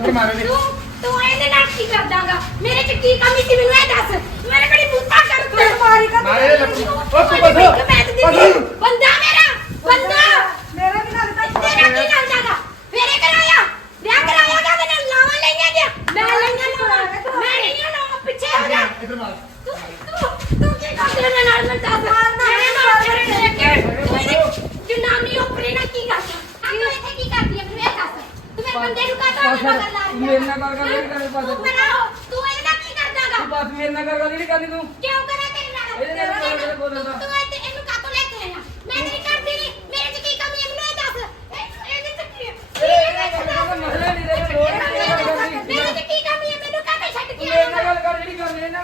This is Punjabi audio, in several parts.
ਲੱਪੜ ਮਾਰੀ ਮਾਰੋ ਇਹਦੇ ਤੂੰ ਤੂੰ ਇਹਦੇ ਨਾਲ ਕੀ ਕਰਦਾਗਾ? ਮੇਰੇ ਚ ਕੀ ਕਮੀ ਸੀ ਮੈਨੂੰ ਇਹ ਦੱਸ। ਮੇਰੇ ਕੋਲ ਬੂਤਾ ਕਰ ਤੂੰ। ਮਾਰੀ ਕਾ ਮਾਰੇ ਲੱਪੜ ਉਹ ਤੂੰ ਬਸ। ਬੰਦਾ ਮੇਰਾ ਬੰਦਾ। ਮੇਰਾ ਵੀ ਲੱਗਦਾ ਤੇਰਾ ਕੀ ਲੱਗਦਾਗਾ ਫੇਰੇ ਕਰਾਇਆ। ਵਿਆਹ ਕਰਾਇਆ ਗਾ ਮੈਨੂੰ ਲਾਵਾਂ ਲਈਆਂ ਗਿਆ ਮੈਂ ਲਈਆਂ ਲਾਵਾਂ ਮੈਂ ਲਈਆਂ ਲਾਵਾਂ ਪਿੱਛੇ ਹੋ ਜਾ। ਇੱਧਰ ਮਾਰ। ਤੂੰ ਤੂੰ ਤੂੰ ਕੀ ਕਰਦੇ ਮੇਰੇ ਨਾਲ ਮੈਂ ਦੱਸ। ਮੇਰੇ ਨਾਲ ਤੇਰੇ ਲੈ ਕੇ ਤੂੰ ਇਹਦੀ ਜਨਾਨੀ ਉੱਪਰੇ ਨਾ ਕੀ ਕਰਦਾ? ਆ ਤੂੰ ਇੱਥੇ ਕੀ ਕਰਦੀ? ਤੂੰ ਬੰਦੇ ਨੂੰ ਬਸ, ਮਗਰ ਲਾ ਰਹੀ ਮੇਰੇ ਨਾਲ ਗੱਲ ਕਰ, ਮੇਰੇ ਨਾਲ ਗੱਲ ਕਰ। ਤੂੰ ਬਣਾਓ ਤੂੰ ਇਹਦੇ ਨਾਲ ਕੀ ਕਰਦਾਗਾ? ਤੂੰ ਬਸ ਮੇਰੇ ਨਾਲ ਗੱਲ ਨਹੀਂ ਕਰਨੀ ਤੂੰ। ਕਿਉਂ ਕਰਾਂ ਤੇਰੇ ਨਾਲ? ਇਹਦੇ ਨਾਲ ਗੱਲ ਬੋਲਣ ਦਾ। ਤੂੰ ਇੱਥੇ ਇਹਨੂੰ ਕਾਹਤੋਂ ਲੈ ਕੇ ਆਇਆ? ਮੈਂ ਤੇਰੀ ਕਰਦੀ ਨਹੀਂ। ਮੇਰੇ 'ਚ ਕੀ ਕਮੀ ਹੈ? ਮੈਨੂੰ ਇਹ ਦੱਸ। ਇਹ- ਇਹਦੇ 'ਚ ਕੀ ਹੈ? ਦਾ ਮਸਲਾ ਨਹੀਂ, 'ਚ ਲੋੜ ਨਹੀਂ, ਕਰਨੀ। ਮੇਰੇ 'ਚ ਕੀ ਕਮੀ ਹੈ? ਮੈਨੂੰ ਕਾਹਤੋਂ ਛੱਡ ਤੂੰ ਕੇ ਮੇਰੇ ਨਾਲ ਗੱਲ ਕਰ ਜਿਹੜੀ ਕਰਨੀ ਹੈ ਨਾ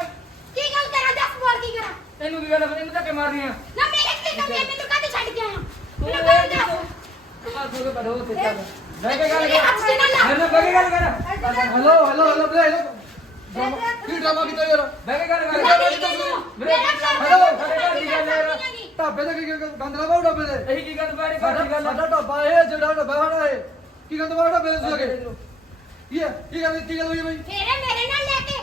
ਕੀ ਗੱਲ ਕਰਾਂ ਦੱਸ ਬੋਲ ਕੀ ਕਰਾਂ? ਤੈਨੂੰ ਕੀ ਗੱਲ ਪਤਾ ਨਹੀਂ ਧੱਕੇ ਮਾਰਨੀਆਂ ਨਾ ਮੇਰੇ 'ਚ ਕੀ ਕਮੀ ਹੈ? ਮੈਨੂੰ ਕਾਹਤੋਂ ਛੱਡ ਕੇ ਆਇਆ? ਤੂੰ ਮੈਨੂੰ ਗੱਲ ਦੱਸ? ਤੂੰ। ਬਸ ਹੋ ਬੜੋ ਤੇ ਚੱਲ ਬਹਿ ਕੇ ਗੱਲ ਕਰ। ਨਾ ਨਾਲ ਬਹਿ ਕੇ ਗੱਲ ਕਰ। ਹੈਲੋ ਹੈਲੋ ਹੈਲੋ ਬਲੇ ਹੈਲੋ ਕੀ ਡਰਾਮਾ ਕੀਤਾ ਯਾਰ? ਬਹਿ ਕੇ ਗੱਲ ਕਰ। ਹੈਲੋ, ਸਾਡੇ ਘਰ ਦੀ ਗੱਲ ਹੈ। ਢਾਬੇ ਤੇ ਕੀ ਗੰਦ ਲਾ ਬਾਉ ਢਾਬੇ ਤੇ। ਇਹੀ ਕੀ ਗੱਲ ਬਾੜੀ ਸਾਡਾ ਬਾੜੀ ਗੱਲ ਸਾਡਾ ਢਾਬਾ ਇਹ ਜਿਹੜਾ ਢਾਬਾ ਸਾਡਾ ਇਹ। ਕੀ ਗੰਦ ਬਾਉ ਢਾਬੇ ਤੇ ਤੁਸੀਂ ਅਗੇ ਕੀ? ਹੈ? ਕੀ ਗੱਲ ਕੀ ਗੱਲ ਹੋਈ ਬਈ? ਫੇਰੇ ਮੇਰੇ ਨਾਲ ਲੈ ਕੇ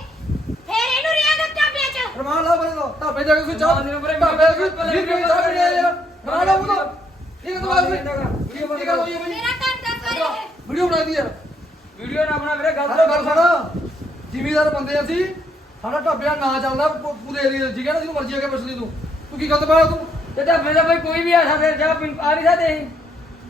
ਫੇਰ ਇਹਨੂੰ ਰਿਆ ਗੱਟਾ ਪਿਆ ਚ। ਰਮਾਨ ਲਾ ਬਰੇ ਲੋ ਢਾਬੇ ਜਾ ਕੇ ਤੁਸੀਂ ਚਾਹ ਦੇ ਢਾਬੇ ਪਹਿਲੇ ਵੀਹ ਰੁਪਏ ਚਾਹ ਪੀਣੀ ਆ ਯਾਰ। ਰਮਾਨ ਲਾ ਬੁਲਾ ਇਹ ਗੰਦ ਬਾਉ ਕੀ ਗੱਲ ਹੋਈ ਬਈ ਮੇਰਾ ਘਰ ਦਾ ਸਾਰੇ ਵੀਡੀਓ ਬਣਾ ਦੀ ਯਾਰ। ਵੀਡੀਓ ਨਾ ਬਣਾ ਵੀਰੇ ਗੱਲ ਸਾਡਾ ਗੱਲ ਸਾਡਾ ਜ਼ਿਮੀਦਾਰ ਬੰਦੇ ਅਸੀਂ। ਸਾਡਾ ਢਾਬਿਆ ਨਾ ਚੱਲਦਾ ਪੂ- ਪੂਰੇ ਏਰੀਆ ਠੀਕ ਹੈ ਨਾ ਜਿਹਨੂੰ ਮਰਜ਼ੀ ਆ ਕੇ ਪੁੱਛ ਲਈ ਤੂੰ। ਤੂੰ ਕੀ ਗੰਦ ਪਾਇਆ ਤੂੰ? ਤੇ ਢਾਬੇ ਦਾ ਬਈ ਕੋਈ ਵੀ ਆ ਸਕਦੇ ਜਾ ਪਿੰ- ਆ ਨਹੀਂ ਸਕਦੇ ਅਸੀਂ।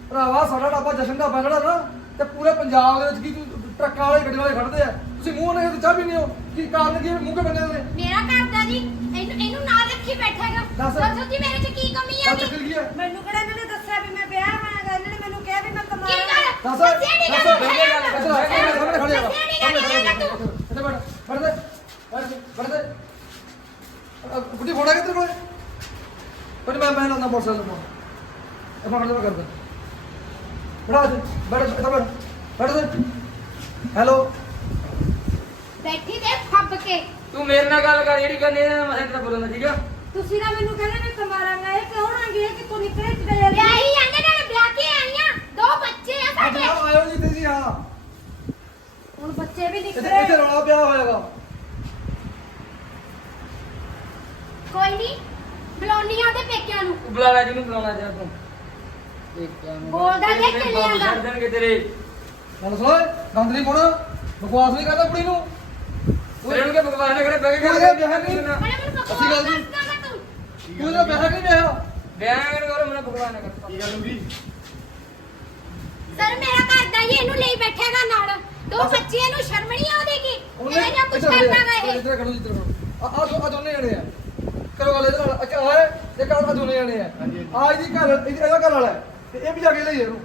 ਭਰਾਵਾ ਸਾਡਾ ਢਾਬਾ ਜਸ਼ਨ ਢਾਬਾ ਖੜਾ ਨਾ ਤੇ ਪੂਰੇ ਪੰਜਾਬ ਦੇ ਵਿੱਚ ਕੀ ਤੂੰ ਟਰੱਕਾਂ ਵਾਲੇ ਗੱਡੀ ਵਾਲੇ ਖੜਦੇ ਆ? ਤੁਸੀਂ ਮੂੰਹ ਨਾਲ ਚਾਹ ਪੀਂਦੇ ਹੋ। ਕੀ ਕਾਰਨ ਕੀ ਹੈ? ਮੂੰਹ ਕੇ ਬੰਦੇ ਨੇ ਮੇਰਾ ਘਰ ਦਾ ਜੀ ਨਾਲ ਰੱਖੀ ਬੈਠੇਗਾ। ਦੱਸ। ਦੱਸੋ ਜੀ ਮੇਰੇ 'ਚ ਕੀ ਕਮੀ ਆ ਹੈ ਚੱਕਰ ਕੀ ਹੈ ਮੈਨੂੰ ਕਿਹੜਾ ਇਹਨਾਂ ਨੇ ਦੱਸਿਆ ਵੀ ਮੈਂ ਵਿਆਹ ਹੋਇਆਗਾ ਇਹਨਾਂ ਨੇ ਮੈਨੂੰ ਕਿਹਾ ਵੀ ਮੈਂ ਕੀ ਕਮਾਉਣਾ ਗੱਲ? ਦੱਸ ਦੱਸਿਆ ਨੀ ਦੱਸ ਕੇ ਗੱਲ ਨੀ। ਕਰ ਸਾਹਮਣੇ ਖੜੇ ਨੀ। ਨਾ ਤੂੰ। ਇੱਥੇ ਬੈਠ ਬੈਠ ਦੇ ਬੈਠ ਦੇ, ਬੈਠ ਦੇ। ਅ, ਗੁੱਡੀ ਫੋੜਾ ਕਿੱਧਰ ਕੋਲੇ? ਪਰ ਮੈਂ ਮੈਂ ਨਾ ਮੋਟਰਸਾਈਕਲ ਤੋਂ ਇਹ ਫੜ ਦੇ ਮੈਂ ਕਰਦਾ ਬੜਾ ਦੇ। ਬੈਠ ਇੱਥੇ ਬੈਠ ਬੈਠ ਦੇ। ਹੈਲੋ ਬੈਠੀ ਦੇ ਫੱਬ ਕੇ। ਤੂੰ ਮੇਰੇ ਨਾਲ ਗੱਲ ਕਰ ਜਿਹੜੀ ਕਰਨੀ ਹੈ ਮੈਂ ਤੈਨੂੰ ਬੋਲਣਾ ਠੀਕ ਆ? ਤੁਸੀਂ ਨਾ ਮੈਨੂੰ ਕਹਿੰਦੇ ਮੈਂ ਕਮਾਰਾਂਗਾ ਇਹ ਕਿਉਂ ਆਂਗੇ ਕਿ ਤੂੰ ਨਿਕਲੇ ਜਾ ਵਿਆਹੀ ਆਂਦੇ ਨਾਲ ਵਿਆਹ ਕੇ ਆਈਆਂ ਦੋ ਬੱਚੇ ਆ ਅੱਜ ਸਾਡੇ ਆਓ ਆਇਓ ਜੀ ਤੇ ਜੀ ਹਾਂ। ਹੁਣ ਬੱਚੇ ਵੀ ਇੱਥੇ ਨਿਕਲੇ। ਇੱਥੇ ਰੌਲਾ ਪਿਆ ਹੋਏਗਾ ਕੋਈ ਨਹੀਂ ਬਲੌਨੀਆਂ ਦੇ ਪੇਕਿਆਂ ਨੂੰ। ਤੂੰ ਬੁਲਾ ਲੈ ਜਿਹਨੂੰ ਬੁਲਾਉਣਾ ਚਾਹ ਤੂੰ। ਨੂੰ- ਬੋਲਦਾ ਦੇਖ ਤੇਰੇ ਕਿੰਨੇ ਬੰਬ ਆਂਦਾ। ਛੱਡ ਦੇਣਗੇ ਤੇਰੇ। ਗੱਲ ਸੁਣ ਓਏ ਗੰਦ ਨਹੀਂ ਪਾਉਣਾ। ਬਕਵਾਸ ਨਹੀਂ ਕਰਦਾ ਕੁੜੀ ਨੂੰ। ਤੇਰੇ ਨੂੰ ਕਿ ਬਕਵਾਸ ਨਾ ਕਰੇ ਬਹਿ ਕੇ ਗੱਲ ਉਹਦੇ ਵਿਆਹ ਨਹੀਂ। ਬੜੇ ਮੈਨੂੰ ਅਸੀਂ ਗੱਲ ਜੀ। ਤੂੰ ਤੂੰ ਪੈਸਾ ਕਿ ਨਹੀਂ ਆਇਆ ਵਿਆਹ ਕਰ ਕਰੋ ਮੈਨੂੰ ਬਕਵਾਸ ਨਾ ਕਰ ਕੀ ਗੱਲ ਹੁੰਦੀ? ਸਰ ਮੇਰਾ ਘਰ ਦਾ ਹੀ ਇਹਨੂੰ ਲਈ ਬੈਠੇਗਾ ਨਾਲ। ਦੋ ਬੱਚੇ ਇਹਨੂੰ ਸ਼ਰਮ ਨਹੀਂ ਆਉਦੀਗੀ ਉਹਨੇ ਇਹ ਜਾਂ ਕੁਝ ਕਰਦਾਗਾ ਖੜੋ, ਇਹ ਇੱਧਰ ਖੜੋ ਇੱਧਰ ਖੜੋ। ਆ ਆ ਆ ਦੋਨੇ ਜਣੇ ਆ। ਕਰੋ ਗੱਲ ਇਹਦੇ ਨਾਲ। ਅੱਛਾ ਆਏ ਇਹ ਕਰ ਆ ਦੋਨੇ ਜਣੇ ਆ। ਆ ਇਹਦੀ ਘਰ ਇਹਦੀ- ਇਹਦਾ ਘਰ ਵਾਲਾ ਹੈ, ਤੇ ਇਹ ਵੀ ਜਾ ਕੇ ਲਈ ਇਹਨੂੰ।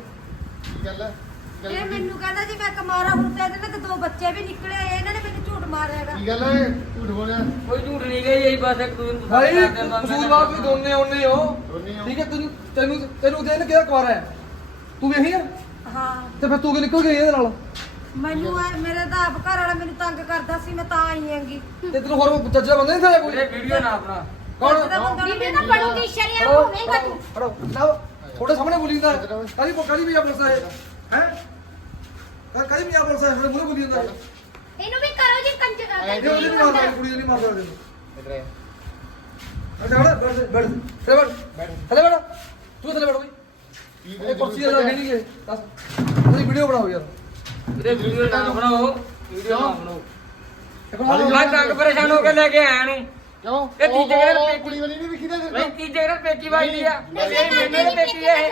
ਇਹ ਮੈਨੂੰ ਕਹਿੰਦਾ ਜੀ ਮੈਂ ਕਮਾਰਾ ਹੁਣ ਤੇ ਇਹਦੇ ਨਾਲ ਤੇ ਦੋ ਬੱਚੇ ਵੀ ਨਿਕਲੇ ਆ, ਇਹਨਾਂ ਨੇ ਮੈਨੂੰ ਝੂਠ ਮਾਰਿਆਗਾ। ਕੀ ਗੱਲ ਹੈ ਝੂਠ ਬੋਲਿਆ? ਕੋਈ ਝੂਠ ਨਹੀਂ ਗਈ ਇਹੀ ਬਸ ਇੱਕ ਦੂਜੇ ਨੂੰ ਭਾਈ ਕਸੂਰਵਾਰ ਤੁਸੀਂ ਦੋਨੇ ਉਹਨੇ ਹੋ। ਦੋਨੇ ਹੋ। ਠੀਕ ਹੈ ਤੈਨੂੰ ਤੈਨੂੰ ਤੈਨੂੰ ਤੇ ਇਹਨੇ ਕਿਹਦਾ ਕੁਆਰਾ ਹੈ? ਤੂੰ ਵੀ ਇਹੀ ਆ? ਹਾਂ। ਤੇ ਫਿਰ ਤੂੰ ਕਿ ਨਿਕਲ ਗਈ ਇਹਦੇ ਨਾਲ? ਮੈਨੂੰ ਐ- ਮੇਰੇ ਦਾ ਆਪ ਘਰ ਵਾਲਾ ਮੈਨੂੰ ਤੰਗ ਕਰਦਾ ਸੀ ਮੈਂ ਤਾਂ ਆਈ ਆਂਗੀ ਤੇ ਤੈਨੂੰ ਹੋਰ ਚੱਜਾ ਬੰਦਾ ਨਹੀਂ ਥਾ ਕੋਈ? ਵੀਰੇ ਵੀਡੀਓ ਨਾ ਆਪਣਾ। ਕੌਣ? ਉਹਦਾ ਬੰਦਾ ਨਾ ਬੀਬੀ ਤਾਂ ਬਣੂਗੀ ਸ਼ਰਿਆ ਖੜੋ, ਹੋਵੇਂਗਾ ਤੂੰ ਖੜੋ ਨਾ ਥੋੜੇ ਸਾਹਮਣੇ ਬੋਲੀ ਜਾਂਦਾ। ਕਾਦੀ ਕਾਦੀ ਵੀ ਆ ਪੁਲਿਸ ਹੈ? ਹੈ ਕਾਦੀ ਵੀ ਆ ਪੁਲਿਸ ਹੈ ਥੋੜੇ ਮੂਹਰੇ ਬੋਲੀ ਜਾਂਦਾ। ਹੈ ਇਹਨੂੰ ਵੀ ਕਰੋ ਜੀ ਕੰਜ ਇਹ ਉਹਦੀ ਨਹੀਂ ਮਾਰਦਾ ਕੁੜੀ ਨਹੀਂ ਮਾਰਦਾ ਉਹਦੇ ਨੂੰ ਇੱਧਰ ਆ। ਅੱਛਾ ਹੜਾ ਬੈਠ ਬੈਠ ਤੇ ਬੈਠ। ਥੱਲੇ ਬੈਠ। ਤੂੰ ਥੱਲੇ ਬੈਠ ਬਈ। ਇਹ ਕੁਰਸੀ ਤੇ ਲੱਗੇ ਨਹੀਂਗੇ ਦੱਸ। ਤੁਸੀਂ ਵੀਡੀਓ ਬਣਾਓ ਯਾਰ। ਵੀਰੇ ਵੀਡੀਓ ਨਾ ਬਣਾਓ। ਵੀਡੀਓ ਨਾ ਬਣਾਓ। ਮੈਂ ਤੰਗ ਪਰੇਸ਼ਾਨ ਹੋ ਕੇ ਲੈ ਕੇ ਆਇਆ ਨੂੰ। ਕਿਉਂ? ਇਹ ਤੀਜੇ ਉਹ ਪੇਕੀ- ਕੁੜੀ ਵਾਲੀ ਨਹੀਂ ਵਿਖੀ ਤੇ ਬਈ ਤੀਜੇ ਦਿਨ ਪੇਕੀ ਵੱਜਦੀ ਆ। ਨਹੀਂ ਪੇਕੀ ਪੇਕੀ ਇਹ।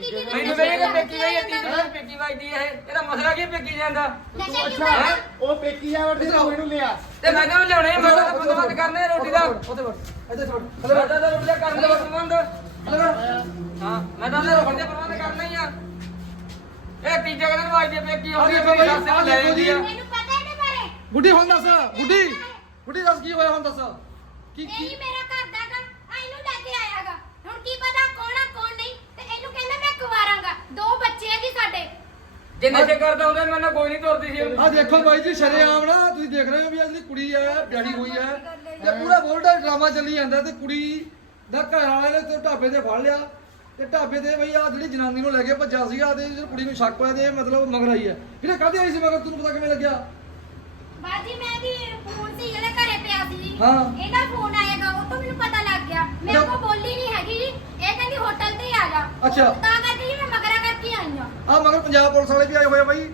ਦੀ ਵੀ ਮੈਨੂੰ ਬਈ ਇਹ ਪੇਕੀ ਵਈ ਤੀਜੇ ਦਿਨ ਪੇਕੀ ਵੱਜਦੀ ਹੈ ਇਹ। ਇਹਦਾ ਮਸਲਾ ਕੀ ਪੇਕੀ ਜਾਂਦਾ ਨਸ਼ੇ ਕਿਉਂ ਕਰਦਾ? ਉਹ ਪੇਕੀ ਆ ਵਰਦੇ ਤੂੰ ਇਹਨੂੰ ਲਿਆ। ਤੇ ਮੈਂ ਕਿਹਾ ਲਿਆਉਣੇ ਮੈਂ ਤਾਂ ਬੰਦੋਬਸਤ ਕਰਨਾ ਹੈ ਰੋਟੀ ਦਾ। ਉੱਥੇ ਬੈਠ ਇੱਥੇ ਮੈਂ ਬੈਠ ਤਾਂ ਰੋਟੀ ਦਾ ਕਰਨ ਦਾ ਬੈਠ ਹਾਂ ਮੈਂ ਤਾਂ ਰੋਟੀ ਦਾ ਪ੍ਰਬੰਧ ਕਰਨਾ ਹੀ ਆ। ਇਹ ਤੀਜੇ ਦਿਨ ਵੱਜਦੀ ਪੇਕੀ ਹੈ ਦੇਖੋ ਮੇਰੀ ਸੱਸ ਨੂੰ ਲੈ। ਜਾਂਦੀ ਆ। ਮੈਨੂੰ ਪਤਾ ਇਹਦੇ ਬਾਰੇ? ਗੁੱਡੀ ਹੁਣ ਦੱਸ ਗੁੱਡੀ ਗੁੱਡੀ ਦੱਸ ਕੀ ਹੋਇਆ ਹੁਣ ਦੱਸ। ਕੀ ਇਹੀ ਕੀ ਮੇਰਾ ਘਰ ਦਾਗਾ ਆ ਇਹਨੂੰ ਲੈ ਕੇ ਆਇਆਗਾ ਹੁਣ ਕੀ ਪਤਾ ਕੌਣ ਆ ਕੌਣ ਨਹੀਂ ਤੇ ਇਹਨੂੰ ਕਹਿੰਦਾ ਮੈਂ ਕੁਵਾਰਾਂਗਾ ਦੋ ਬੱਚੇ ਆ ਜੀ ਸਾਡੇ ਜੇ ਨਸ਼ੇ ਕਰਦਾ ਹੁੰਦਾ ਮੈਨੂੰ ਕੋਈ ਨਹੀਂ ਤੁਰਦੀ ਸੀ। ਆ ਦੇਖੋ ਬਾਈ ਜੀ ਸ਼ਰੇਆਮ ਨਾ ਤੁਸੀਂ ਦੇਖ ਰਹੇ ਹੋ ਵੀ ਅਸਲੀ ਕੁੜੀ ਹੈ ਵਿਆਹੀ ਹੋਈ ਹੈ। ਤੇ ਪੂਰਾ ਬੋਲਡਾ ਡਰਾਮਾ ਚੱਲੀ ਜਾਂਦਾ ਤੇ ਕੁੜੀ ਦਾ ਘਰ ਵਾਲੇ ਨੇ ਤੇ ਢਾਬੇ ਤੇ ਫੜ ਲਿਆ। ਤੇ ਢਾਬੇ ਤੇ ਬਈ ਆ ਜਿਹੜੀ ਜਨਾਨੀ ਨੂੰ ਲੈ ਕੇ ਭੱਜਾ ਸੀਗਾ ਤੇ ਜਿਹੜੀ ਕੁੜੀ ਨੂੰ ਸ਼ੱਕ ਹੋਇਆ ਤੇ ਇਹ ਮਤਲਬ ਮਗਰ ਆਈ ਹੈ। ਵੀਰੇ ਕਾਹਦੀ ਆਈ ਸੀ ਮਗਰ? ਤੈਨੂੰ ਪਤਾ ਕਿਵੇਂ ਲੱਗਿਆ? ਬਾਜੀ ਮੈਂ ਦੀ ਫੋਨ ਸੀ ਜਿਹੜਾ ਘਰੇ ਪਿਆ ਸੀ। ਜੀ ਹਾਂ। ਇਹਦਾ ਫੋਨ ਆਏਗਾ ਉਹ ਤੋਂ ਮੈਨੂੰ ਪਤਾ ਲੱਗ ਗਿਆ। ਮੈਂ ਅੱਛਾ। ਉਹ ਬੋਲੀ ਨਹੀਂ ਹੈਗੀ। ਜੀ ਇਹ ਕਹਿੰਦੀ ਹੋਟਲ ਤੇ ਹੀ ਆ ਜਾ। ਅੱਛਾ। ਤਾਂ ਕਰਕੇ ਜੀ ਮੈਂ ਮਗਰਾ ਕਰਕੇ ਆਈ ਹਾਂ ਆ ਮਗਰ ਪੰਜਾਬ ਪੁਲਿਸ ਵਾਲੇ ਵੀ ਆਏ ਹੋਏ ਆ ਬਾਈ।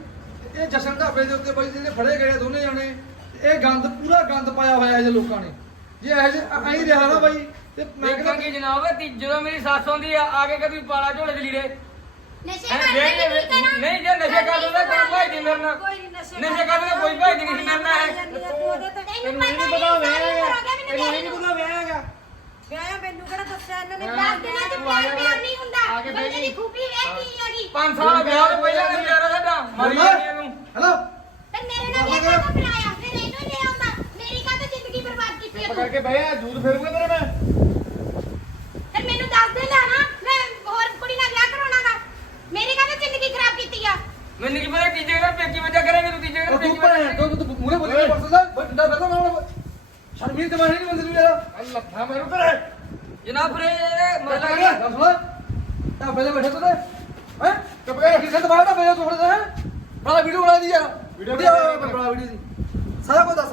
ਇਹ ਜਸ਼ਨ ਢਾਬੇ ਦੇ ਉੱਤੇ ਬਾਈ ਜਿਹੜੇ ਫੜੇ ਗਏ ਆ ਦੋਨੇ ਜਾਣੇ ਤੇ ਇਹ ਗੰਦ ਪੂਰਾ ਗੰਦ ਪਾਇਆ ਹੋਇਆ ਇਹ ਲੋਕਾਂ ਨੇ। ਜੇ ਇਹ ਜੇ ਐਂ ਰਿਹਾ ਨਾ ਬਾਈ ਤੇ ਮੈਂ ਕਹਿੰਦਾ ਕੀ ਜਨਾਬ ਤੀ ਜਦੋਂ ਮੇਰੀ ਸੱਸ ਆਉਂਦੀ ਆ ਆ ਕੇ ਕਦੀ ਪਾਲਾ ਝੋਲੇ ਦੇ ਲੀੜੇ। ਨਸ਼ੇ ਹੈਂ, ਕਰਦੇ ਵੇਖ- ਨਹੀਂ ਕਰਾਂ ਨਹੀਂ ਜੇ ਨਸ਼ੇ ਕਰਦੇ ਤਾਂ ਕੋਈ ਭਾਈ ਨਹੀਂ ਮੇਰੇ ਨਾਲ ਕੋਈ ਨਸ਼ੇ ਨਸ਼ੇ ਕਰਦੇ ਤਾਂ ਕੋਈ ਭਾਈ ਨਹੀਂ ਮੇਰੇ ਨਾਲ ਹੈ। ਤੈਨੂੰ ਤੈਨੂੰ ਪਤਾ ਇਹ ਨਹੀਂ ਪਤਾ ਹੋਇਆ ਹੈਗਾ। ਤੈਨੂੰ ਇਹ ਨਹੀਂ ਪਤਾ ਹੋਇਆ ਹੈਗਾ। ਮੈਨੂੰ ਕਿਹੜਾ ਦੱਸਿਆ ਇਹਨਾਂ ਨੇ? ਦਸ ਦਿਨਾਂ ਚ ਪਿਆਰ ਪਿਆਰ ਨਹੀਂ ਹੁੰਦਾ। ਆ ਕੇ ਬੰਦੇ ਦੀ ਗਈ। ਖੂਬੀ ਵੇਖ ਕੀ ਹੈਗੀ 5 ਸਾਲ ਵਿਆਹ ਤੋਂ ਪਹਿਲਾਂ ਦਾ ਪਿਆਰਾ ਸਾਡਾ। ਮਾਰੀ ਜਾਂਦੀ ਇਹਨੂੰ। ਹੈਲੋ। ਤੇ ਮੇਰੇ ਨਾਲ ਵਿਆਹ ਕਾਹਤੋਂ ਕਰਾਇਆ ਫਿਰ ਇਹਨੂੰ ਹੀ ਲੈ ਆਉਂਦਾ। ਮੇਰੀ ਕਾਹਤੋਂ ਜ਼ਿੰਦਗੀ ਬਰਬਾਦ ਕੀਤੀ ਹੈ ਚੁੱਪ ਤੂੰ? ਕਰਕੇ ਬਹਿ ਜਾ ਦੂਰ ਫਿਰੂਗਾ ਤੇਰੇ ਮੈਂ। ਫਿਰ ਮੈਨੂੰ ਦੱਸ ਦੇ ਲੈਣਾ ਮੈਂ ਹੋਰ ਕੁੜੀ ਨਾਲ ਵਿਆਹ ਕਰਾਉਣਾਗਾ ਮੇਰੀ ਕਾਹਤੋਂ ਜ਼ਿੰਦਗੀ ਖਰਾਬ ਕੀਤੀ ਆ? ਮੈਨੂੰ ਕੀ ਪਤਾ ਤੀਜੇ ਘਰ ਪੇਕੀ ਵਜਾ ਕਰੇਂਗੇ ਤੂੰ ਤੀਜੇ ਘਰ ਉਹ ਤੂੰ ਪੇਕੀ ਭੈਣ ਵਜਾ ਤੂੰ ਤੂੰ ਮੂਰੇ ਬੋਲੀ ਪਰਸ ਦਾ ਡੰਡਾ ਮੈਂ ਸ਼ਰਮੀਰ ਤੇ ਮਾਰੀ ਨਹੀਂ ਬੰਦੇ ਨੂੰ ਯਾਰ। ਲੱਥਾ ਮਾਰੂ ਤੇਰੇ ਜਨਾਬ ਫਿਰ ਇਹ ਮਤਲਬ ਕੀ ਢਾਬੇ ਤੇ ਬੈਠੇ ਤੂੰ ਤੇ। ਹੈ? ਚੁੱਪ ਕਰ। ਕਿਸੇ ਤੇ ਬਾਹਰ ਢਾਬੇ ਤੋਂ ਥੋੜਾ ਹੈ? ਬਣਾ ਵੀਡੀਓ ਬਣਾ ਦੀ ਯਾਰ। ਵੀਡੀਓ ਵੀਡੀਓ ਬਣਾ ਬਣਾ ਵੀਡੀਓ ਦੀ ਸਾਰਾ ਕੁਝ ਦੱਸ।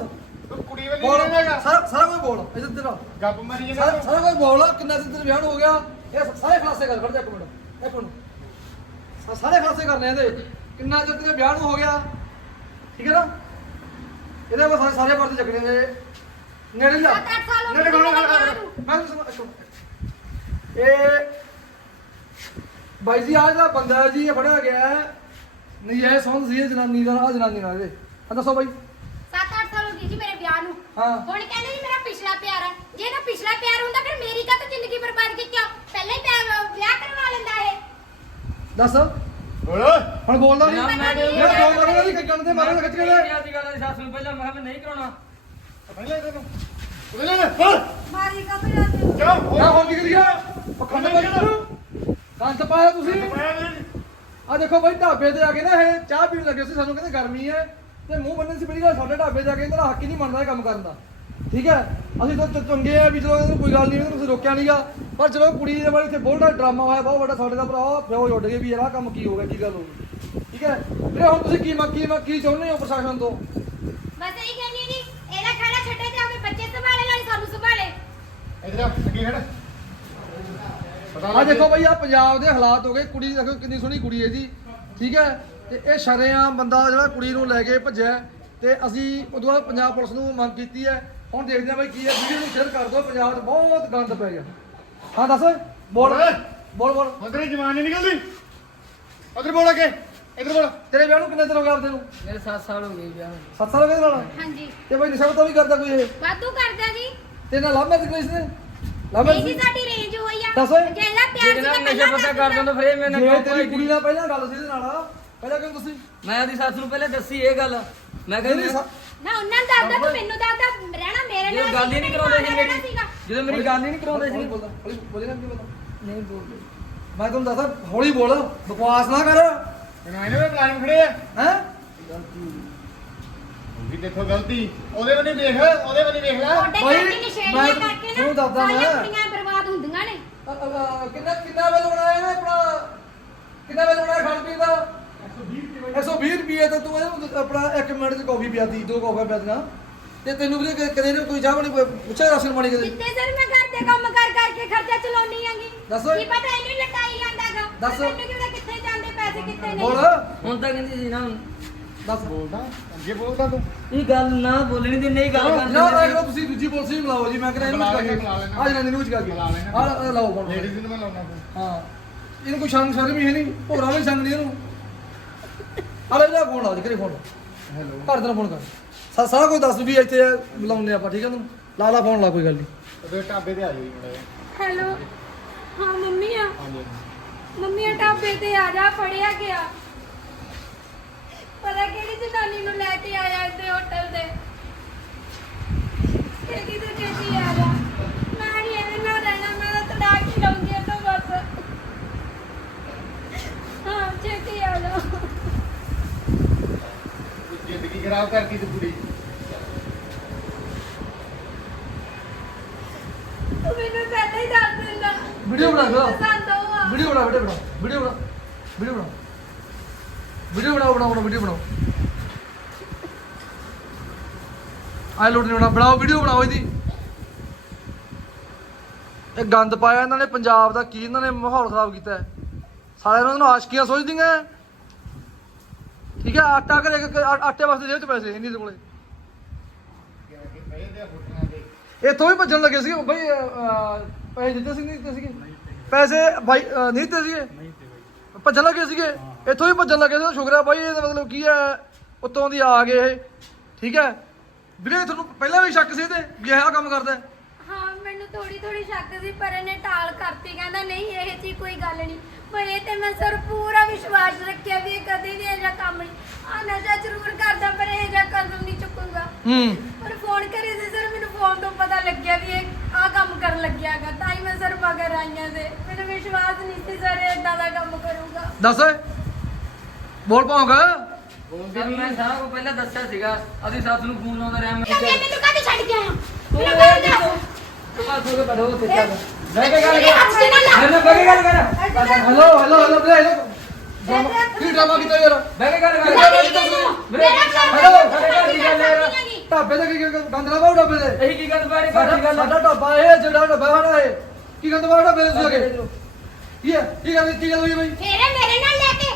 ਤੂੰ ਕੁੜੀ ਵੇਲੇ ਬੋਲ। ਨਹੀਂ ਹੈਗਾ। ਸਾਰਾ ਸਾਰਾ ਕੁਝ ਬੋਲ। ਇੱਧਰ ਤੇਰਾ। ਗੱਪ ਮਾਰੀ ਸਾਰਾ ਸਾਰਾ ਕੁਝ ਬੋਲ। ਕਿੰਨਾ ਦਿਨ ਤੇਰੇ ਵਿਆਹ ਨੂੰ ਹੋ ਗਿਆ। ਇਹ ਸਾਰੇ ਖਲਾਸੇ ਕਰ ਖੜ ਜਾ ਇੱਕ ਮਿੰਟ। ਇੱਕ ਮਿੰਟ। ਸਾ- ਸਾਰੇ ਖਲਾਸੇ ਕਰਨੇ ਆ ਇਹਦੇ। ਕਿੰਨਾ ਚਿਰ ਤੇਰੇ ਵਿਆਹ ਨੂੰ ਹੋ ਗਿਆ। ਠੀਕ ਹੈ ਨਾ? ਇਹਦੇ ਕੋਲ ਸਾਰੇ ਸਾਰੇ ਪਰਦੇ ਚੱਕਣੇ ਨੇ। ਨੇੜੇ ਜਾ ਸੱਤ ਅੱਠ ਸਾਲ ਹੋ ਨੇੜੇ ਗਏ ਕੋਲ ਮੇਰੇ ਵਿਆਹ ਨੂੰ। ਮੈਂ ਸੁਣਾ- ਮਿੰਟ। ਇਹ ਬਾਈ ਜੀ ਆਹ ਜਿਹੜਾ ਬੰਦਾ ਜੀ ਇਹ ਫੜਿਆ ਗਿਆ ਹੈ ਨਜਾਇਜ਼ ਸੰਬੰਧ ਸੀ ਇਹ ਜਨਾਨੀ ਦਾ ਆ ਜਨਾਨੀ ਨਾਲ ਇਹਦੇ ਹਾਂ ਦੱਸੋ ਬਾਈ। 7-8 ਸਾਲ ਹੋ ਗਏ ਜੀ ਮੇਰੇ ਵਿਆਹ ਨੂੰ। ਹਾਂ। ਹੁਣ ਕਹਿੰਦੇ ਜੀ ਮੇਰਾ ਪਿਛਲਾ ਪਿਆਰ ਹੈ। ਜੇ ਇਹਦਾ ਪਿਛਲਾ ਪਿਆਰ ਹੁੰਦਾ ਫਿਰ ਮੇਰੀ ਕਾਹਤੋਂ ਜ਼ਿੰਦਗੀ ਬਰਬਾਦ ਕੀਤੀ? ਆ ਪਹਿਲਾਂ ਹੀ ਪਿਆਰ- ਵਿਆਹ ਕਰਵਾ ਲੈਂਦਾ ਇਹ। ਦੱਸ। ਬੋਲ। ਹੁਣ ਬੋਲਦਾ ਨਹੀਂ ਮੈਂ ਮੈਂ ਬੋਲਦਾ ਨਹੀਂ ਕਿ ਗੰਨ ਤੇ ਮਾਰਨ ਖਿੱਚ ਕੇ ਲੈ ਦੀ ਗੱਲ ਸੱਸ ਨੂੰ ਪਹਿਲਾਂ ਮੈਂ ਕਿਹਾ ਮੈਂ ਨਹੀਂ ਕਰਾਉਣਾ। ਫੜ ਲੈ ਤੈਨੂੰ ਉਹਦੇ ਲੈ ਫੜ ਮਾਰੀ ਕਾ ਤੇ ਜਾਂਦੇ ਜਾ ਕਿਆ ਹੋ ਕੀ ਗਿਆ ਪਖੰਡ ਮਾਰੀ ਕੰਤ ਪਾਇਆ ਤੁਸੀਂ ਆ ਦੇਖੋ ਬਾਈ ਢਾਬੇ ਤੇ ਆ ਕੇ ਨਾ ਇਹ ਚਾਹ ਪੀਣ ਲੱਗੇ ਸੀ ਸਾਨੂੰ ਕਹਿੰਦੇ ਗਰਮੀ ਹੈ। ਤੇ ਮੂੰਹ ਬੰਨਣ ਸੀ ਪਹਿਲੀ ਗੱਲ ਸਾਡੇ ਢਾਬੇ ਜਾ ਕੇ ਇਹਦਾ ਹੱਕ ਹੀ ਨਹੀਂ ਮੰਨਦਾ ਇਹ ਕੰਮ ਕਰਨ ਦਾ। ਠੀਕ ਹੈ? ਅਸੀਂ ਤਾਂ ਚ- ਚੰਗੇ ਆ ਵੀ ਚਲੋ ਇਹਨੂੰ ਕੋਈ ਗੱਲ ਨਹੀਂ ਇਹਨੂੰ ਤੁਸੀਂ ਰੋਕਿਆ ਨਹੀਂਗਾ ਪਰ ਚਲੋ ਕੁੜੀ ਦੇ ਬਾਰੇ ਇੱਥੇ ਬਹੁਤ ਵੱਡਾ ਡਰਾਮਾ ਹੋਇਆ ਬਹੁਤ ਵੱਡਾ ਸਾਡੇ ਦਾ ਭਰਾ ਫਿਓ ਉੱਡ ਗਏ ਵੀ ਯਾਰ ਆਹ ਕੰਮ ਕੀ ਹੋ ਗਿਆ ਕੀ ਗੱਲ ਹੋ ਗਈ। ਠੀਕ ਹੈ? ਵੀਰੇ ਹੁਣ ਤੁਸੀਂ ਕੀ ਮੰਗੀ ਕੀ ਚਾਹੁੰਦੇ ਹੋ ਪ੍ਰਸ਼ਾਸਨ ਤੋਂ? ਬਸ ਇਹੀ ਕਹਿੰਦੀ ਜੀ ਇਹਦਾ ਖਾਣਾ ਛੱਡੇ ਤੇ ਆਪਣੇ ਬੱਚੇ ਸੰਭਾਲੇ ਨਾਲ ਸਾਨੂੰ ਸੰਭਾਲੇ। ਇਧਰ ਅੱਗੇ ਖੜ। ਪਤਾ ਆ ਦੇਖੋ ਬਈ ਆ ਪੰਜਾਬ ਦੇ ਹਾਲਾਤ ਹੋ ਗਏ। ਕੁੜੀ ਦੇਖੋ ਕਿੰਨੀ ਸੋਹਣੀ ਕੁੜੀ ਹੈ ਜੀ। ਠੀਕ ਹੈ? ਤੇ ਇਹ ਸ਼ਰੇਆਮ ਬੰਦਾ ਜਿਹੜਾ ਕੁੜੀ ਨੂੰ ਲੈ ਕੇ ਭੱਜਿਆ ਤੇ ਅਸੀਂ ਉਦੋਂ ਬਾਅਦ ਪੰਜਾਬ ਪੁਲਿਸ ਨੂੰ ਮੰਗ ਕੀਤੀ ਹੈ। ਹੁਣ ਦੇਖਦੇ ਹਾਂ ਬਈ ਕੀ ਹੈ। ਵੀਡੀਓ ਨੂੰ ਸ਼ੇਅਰ ਕਰ ਦਿਓ। ਪੰਜਾਬ 'ਚ ਬਹੁਤ ਗੰਦ ਪੈ ਗਿਆ। ਹਾਂ ਦੱਸ। ਬੋਲ। ਓਏ। ਬੋਲ ਬੋਲ। ਤੇਰੀ ਜਵਾਨ ਨਹੀਂ ਨਿਕਲਦੀ। ਉਧਰ ਬੋਲ ਅੱਗੇ। ਇਧਰ ਬੋਲ ਤੇਰੇ ਵਿਆਹ ਨੂੰ ਕਿੰਨੇ ਦਿਨ ਹੋ ਗਏ ਆਪਦੇ ਨੂੰ ਮੇਰੇ 7 ਸਾਲ ਹੋ ਗਏ ਵਿਆਹ ਨੂੰ 7 ਸਾਲ ਹੋ ਗਏ ਇਹਦੇ ਨਾਲ ਹਾਂਜੀ ਤੇ ਬਈ ਨਸ਼ਾ ਤਾਂ ਵੀ ਕਰਦਾ ਕੋਈ ਇਹ ਵਾਧੂ ਕਰਦਾ ਜੀ ਤੇ ਨਾਲ ਲਵ ਮੈਰਿਜ ਕਰੀ ਨੇ ਲਵ ਇਹ ਜੀ ਮੈਰਿਜ ਸਾਡੀ ਰੇਂਜ ਹੋਈ ਆ ਦੱਸ ਓਏ। ਜੇ ਇਹਦਾ ਜੇ ਪਿਆਰ ਸੀ ਨਸ਼ਾ ਪਤਾ ਕਰ ਦਿੰਦਾ ਫਿਰ ਇਹ ਮੇਰੇ ਨਾਲ ਜੇ ਤੇਰੀ ਕੁੜੀ ਨਾਲ ਪਹਿਲਾਂ ਗੱਲ ਸੀ ਇਹਦੇ ਨਾਲ ਪਹਿਲਾਂ ਕਿਉਂ ਤੁਸੀਂ ਮੈਂ ਉਹਦੀ ਸੱਸ ਨੂੰ ਪਹਿਲਾਂ ਦੱਸੀ ਇਹ ਗੱਲ ਮੈਂ ਇਹਦੀ ਕਹਿੰਦੀ ਨਾ ਉਹਨਾਂ ਨੂੰ ਦੱਸਦਾ ਤੂੰ ਮੈਨੂੰ ਦੱਸਦਾ ਰਹਿਣਾ ਮੇਰੇ ਨਾਲ ਜਦੋਂ ਗੱਲ ਹੀ ਨਹੀਂ ਸੀ, ਕਰਾਉਂਦੇ ਸੀ ਮੇਰੀ। ਜਦੋਂ ਮੇਰੀ ਗੱਲ ਹੀ ਨਹੀਂ ਕਰਾਉਂਦੇ ਹੌਲੀ ਸੀ ਬੋਲਦਾ ਹੌਲੀ ਨਾ ਬੋਲਦਾ ਨਹੀਂ ਬੋਲਦੇ ਮੈਂ ਤੁਹਾਨੂੰ ਦੱਸਦਾ ਹੌਲੀ ਬੋਲ ਬਕਵਾਸ ਨਾ ਕਰ ਇਹਨਾਂ ਇਹਨੇ ਪਲਾਨ ਖੜੇ ਆ ਹੈ? ਵੀ ਦੇਖੋ ਗਲਤੀ। ਉਹਦੇ ਬੰਨੇ ਦੇਖ ਉਹਦੇ ਬੰਨੇ ਦੇਖ ਲੈ। ਤੁਹਾਡੇ ਬਾਈ, ਕਰਕੇ ਨਸ਼ੇੜੀਆਂ ਮੈਂ ਕਰਕੇ ਤੁਹਾਨੂੰ ਨਾ ਦੱਸਦਾ ਸਾਰੀਆਂ ਮੈਂ। ਕੁੜੀਆਂ ਬਰਬਾਦ ਹੁੰਦੀਆਂ ਨੇ। ਕਿੰਨਾ ਕਿੰਨਾ ਬਿੱਲ ਬਣਾਇਆ ਨੇ ਆਪਣਾ? ਕਿੰਨਾ ਬਿੱਲ ਬਣਾਇਆ ਖਾਣ ਪੀਣ ਦਾ? 120 ਰੁਪਏ ਤੇ ਤੂੰ ਇਹਨੂੰ ਆਪਣਾ 1 ਮਿੰਟ ਚ ਕਾਫੀ ਪਿਆਦੀ ਦੋ ਕਾਫੀ ਪਿਆਦੀਆਂ ਤੇ ਤੈਨੂੰ ਵੀ ਕਦੇ ਕਦੇ ਨਾ ਕੋਈ ਚਾਹ ਬਣੀ ਪੁੱਛਿਆ ਰਾਸ਼ਨ ਪਾਣੀ ਕਦੇ? ਕਿੱਥੇ ਸਰ ਮੈਂ ਘਰ ਦੇ ਕੰਮ ਕਰ ਕਰਕੇ ਖਰਚਾ ਚਲਾਉਣੀ ਆਂਗੀ ਦੱਸ। ਕੀ ਪਤਾ ਇਹਨੂੰ ਲਟਾਈ ਜਾਂਦਾਗਾ ਦੱਸ। ਮੈਨੂੰ ਕਿਹੜਾ ਬੋਲ ਹੁਣ? ਤਾਂ ਕਹਿੰਦੀ ਸੀ ਨਾ ਦੱਸ ਬੋਲਦਾ ਅੱਗੇ ਬੋਲਦਾ ਤੂੰ ਇਹ ਗੱਲ ਨਾ ਬੋਲਣੀ ਤੇ ਨਹੀਂ ਗੱਲ ਨਾ ਕਰਨੀ ਦੇਖ ਲਓ ਤੁਸੀਂ ਦੂਜੀ ਪੁਲਿਸ ਵੀ ਬੁਲਾਓ ਜੀ ਮੈਂ ਕਹਿੰਦਾ ਇਹਨੂੰ ਬੁਲਾ ਵਿੱਚ ਲੈਣਾ, ਕਰਕੇ ਬੁਲਾ ਲੈਣਾ। ਆ ਜਨਾਨੀ ਨੂੰ ਵਿੱਚ ਕਰਕੇ ਬੁਲਾ ਲੈਣਾ। ਆ ਲਾਓ ਫੋਨ ਲੇਡੀਜ਼ ਨੂੰ ਮੈਂ ਲਾਉਣਾ ਫੋਨ ਹਾਂ। ਇਹਨੂੰ ਕੋਈ ਸ਼ਰਮ ਸ਼ਰਮ ਹੀ ਹੈ ਨਹੀਂ। ਭੋਰਾ ਵੀ ਸੰਗ ਨਹੀਂ ਇਹਨੂੰ। ਆਲੇ ਇਹਦਾ ਫੋਨ ਲਾ ਦੇ ਕਰੇ ਫੋਨ। ਹੈਲੋ। ਘਰ ਦਾ ਫੋਨ ਕਰ। ਸਾ- ਸਾਰਾ ਕੁਝ ਦੱਸ ਵੀ ਇੱਥੇ ਬੁਲਾਉਂਦੇ ਆਪਾਂ ਠੀਕ ਹੈ ਤੂੰ? ਲਾ ਲਾ ਫੋਨ ਲਾ ਕੋਈ ਗੱਲ ਨਹੀਂ। ਉਹਦੇ ਢਾਬੇ ਤੇ ਆ ਹੈਲੋ। ਹਾਂ ਮੰਮੀ ਆ। ਹਾਂਜੀ। ਮੰਮੀ ਆ ਢਾਬੇ ਤੇ ਆ ਜਾ ਫੜਿਆ ਗਿਆ। ਪਤਾ ਕਿਹੜੀ ਜਨਾਨੀ ਨੂੰ ਲੈ ਕੇ ਆਇਆ ਇੱਥੇ ਹੋਟਲ ਤੇ ਛੇਤੀ ਤੋਂ ਛੇਤੀ ਆ ਜਾ। ਮੈਂ ਨਹੀਂ ਇਹਦੇ ਨਾਲ ਰਹਿਣਾ ਮੈਂ ਤਾਂ ਤੜਾਕ ਹੀ ਲਾਉਂਗੀ ਇਹ ਤੋਂ ਬਸ। ਹਾਂ ਛੇਤੀ ਆ ਜਾ। ਜ਼ਿੰਦਗੀ ਖਰਾਬ ਕਰਤੀ ਤੂੰ ਕੁੜੀ। ਤੂੰ ਮੈਨੂੰ ਪਹਿਲਾਂ ਹੀ ਦੱਸ ਦਿੰਦਾ। ਵੀਡੀਓ ਬਣਾ ਕੇ। ਬਣਾ ਵੀਡੀਓ ਬਣਾ ਵੀਡੀਓ ਬਣਾ ਵੀਡੀਓ ਬਣਾ ਵੀਡੀਓ ਬਣਾਓ ਬਣਾਓ ਵੀਡੀਓ ਬਣਾਓ। ਆਈ ਲੋਡ ਨਹੀਂ ਬਣਾ ਬਣਾਓ ਵੀਡੀਓ ਬਣਾਓ ਇਹਦੀ। ਇਹ ਗੰਦ ਪਾਇਆ ਇਹਨਾਂ ਨੇ ਪੰਜਾਬ ਦਾ ਕੀ ਇਹਨਾਂ ਨੇ ਮਾਹੌਲ ਖਰਾਬ ਕੀਤਾ ਹੈ। ਸਾਰਿਆਂ ਨੂੰ ਇਹਨਾਂ ਨੂੰ ਆਸ਼ਕੀਆਂ ਸੋਚਦੀਆਂ ਠੀਕ ਹੈ ਆਟਾ ਘਰੇ ਆਟੇ ਵਾਸਤੇ ਜੇਬ ਚ ਪੈਸੇ ਇੰਨੀ ਦੇ ਕੋਲੇ ਇੱਥੋਂ ਵੀ ਭੱਜਣ ਲੱਗੇ ਸੀ ਬਈ ਪੈਸੇ ਦਿੱਤੇ ਸੀ ਨਹੀਂ ਦਿੱਤੇ ਸੀਗੇ? ਪੈਸੇ ਬਾਈ ਨਹੀਂ ਦਿੱਤੇ ਸੀਗੇ? ਭੱਜਣ ਲੱਗੇ ਸੀਗੇ? ਇੱਥੋਂ ਵੀ ਭੱਜਣ ਲੱਗੇ ਸੀ ਸ਼ੁਕਰ ਹੈ ਬਾਈ ਇਹਦਾ ਮਤਲਬ ਕੀ ਹੈ ਉੱਤੋਂ ਦੀ ਆ ਗਏ ਇਹ। ਠੀਕ ਹੈ? ਵੀਰੇ ਤੁਹਾਨੂੰ ਪਹਿਲਾਂ ਵੀ ਸ਼ੱਕ ਸੀ ਤੇ ਵੀ ਇਹ ਆਹ ਕੰਮ ਕਰਦਾ? ਹੈ? ਹਾਂ ਮੈਨੂੰ ਥੋੜੀ ਥੋੜੀ ਸ਼ੱਕ ਸੀ ਪਰ ਇਹਨੇ ਟਾਲ ਕਰਤੀ ਕਹਿੰਦਾ ਨਹੀਂ ਇਹ ਜੀ ਕੋਈ ਗੱਲ ਨਹੀਂ। ਪਰ ਇਹ ਤੇ ਮੈਂ ਸਰ ਪੂਰਾ ਵਿਸ਼ਵਾਸ ਰੱਖਿਆ ਵੀ ਇਹ ਕਦੇ ਵੀ ਇਹ ਜਿਹਾ ਕੰਮ ਨਹੀਂ ਆ ਨਸ਼ਾ ਜ਼ਰੂਰ ਕਰਦਾ ਪਰ ਇਹ ਜਿਹਾ ਕਦਮ ਨਹੀਂ ਚੁੱਕੂਗਾ। ਹੂੰ। ਪਰ ਫੋਨ ਕਰੇ ਸੀ ਸਰ ਮੈਨੂੰ ਫੋਨ ਤੋਂ ਪਤਾ ਲੱਗਿਆ ਵੀ ਇਹ ਆ ਕੰਮ ਕਰਨ ਲੱਗਿਆਗਾ ਤਾਂ ਹੀ ਮੈਂ ਸਰ ਮਗਰ ਆਈਆਂ ਸੀ ਮੈਨੂੰ ਵਿਸ਼ਵਾਸ ਨਹੀਂ ਸੀ ਸਰ ਇਹ ਇਦਾਂ ਦਾ ਕੰਮ ਕਰੂਗਾ। ਦੱਸ ਓਏ। ਬੋਲ ਪਾਉਂਗਾ ਸਰ ਮੈਂ ਸਾਰਾ ਕੁਝ ਪਹਿਲਾਂ ਦੱਸਿਆ ਸੀਗਾ। ਅਸੀਂ ਸੱਸ ਨੂੰ ਫੋਨ ਲਾਉਂਦਾ ਰਿਹਾ। ਮੈਂ ਕਹਿੰਦੇ ਮੈਨੂੰ ਕਾਹਦੇ ਛੱਡ ਕੇ ਆਇਆ? ਦੇ ਕੇ ਗੱਲ ਮੇਰੇ ਹੱਥ ਤੇ ਨਾ ਲਾ। ਕਰ। ਬਹਿ ਕੇ ਗੱਲ ਕਰ। ਹੈਲੋ ਹੈਲੋ ਹੈਲੋ ਵੀਰੇ ਹੈਲੋ ਕੀ ਡਰਾਮਾ ਕੀਤਾ ਯਾਰ? ਬਹਿ ਕੇ ਗੱਲ ਕਰ। ਹੈਲੋ, ਢਾਬੇ ਤੇ ਕੀ ਗੰਦ ਨਾ ਪਾਓ ਢਾਬੇ ਤੇ? ਇਹੀ ਕੀ ਗੱਲ ਬਾਰੇ ਸਾਡਾ ਸਾਡੀ ਢਾਬਾ ਇਹ ਜਿਹੜਾ ਢਾਬਾ ਸਾਡਾ ਇਹ। ਕੀ ਗੰਦ ਪਾਓ ਢਾਬੇ ਤੇ ਤੁਸੀਂ ਅਗੇ ਕੀ? ਹੈ? ਕੀ ਗੱਲ ਕੀ ਗੱਲ ਹੋਈ ਬਈ? ਫੇਰੇ ਮੇਰੇ ਨਾਲ ਲੈ ਕੇ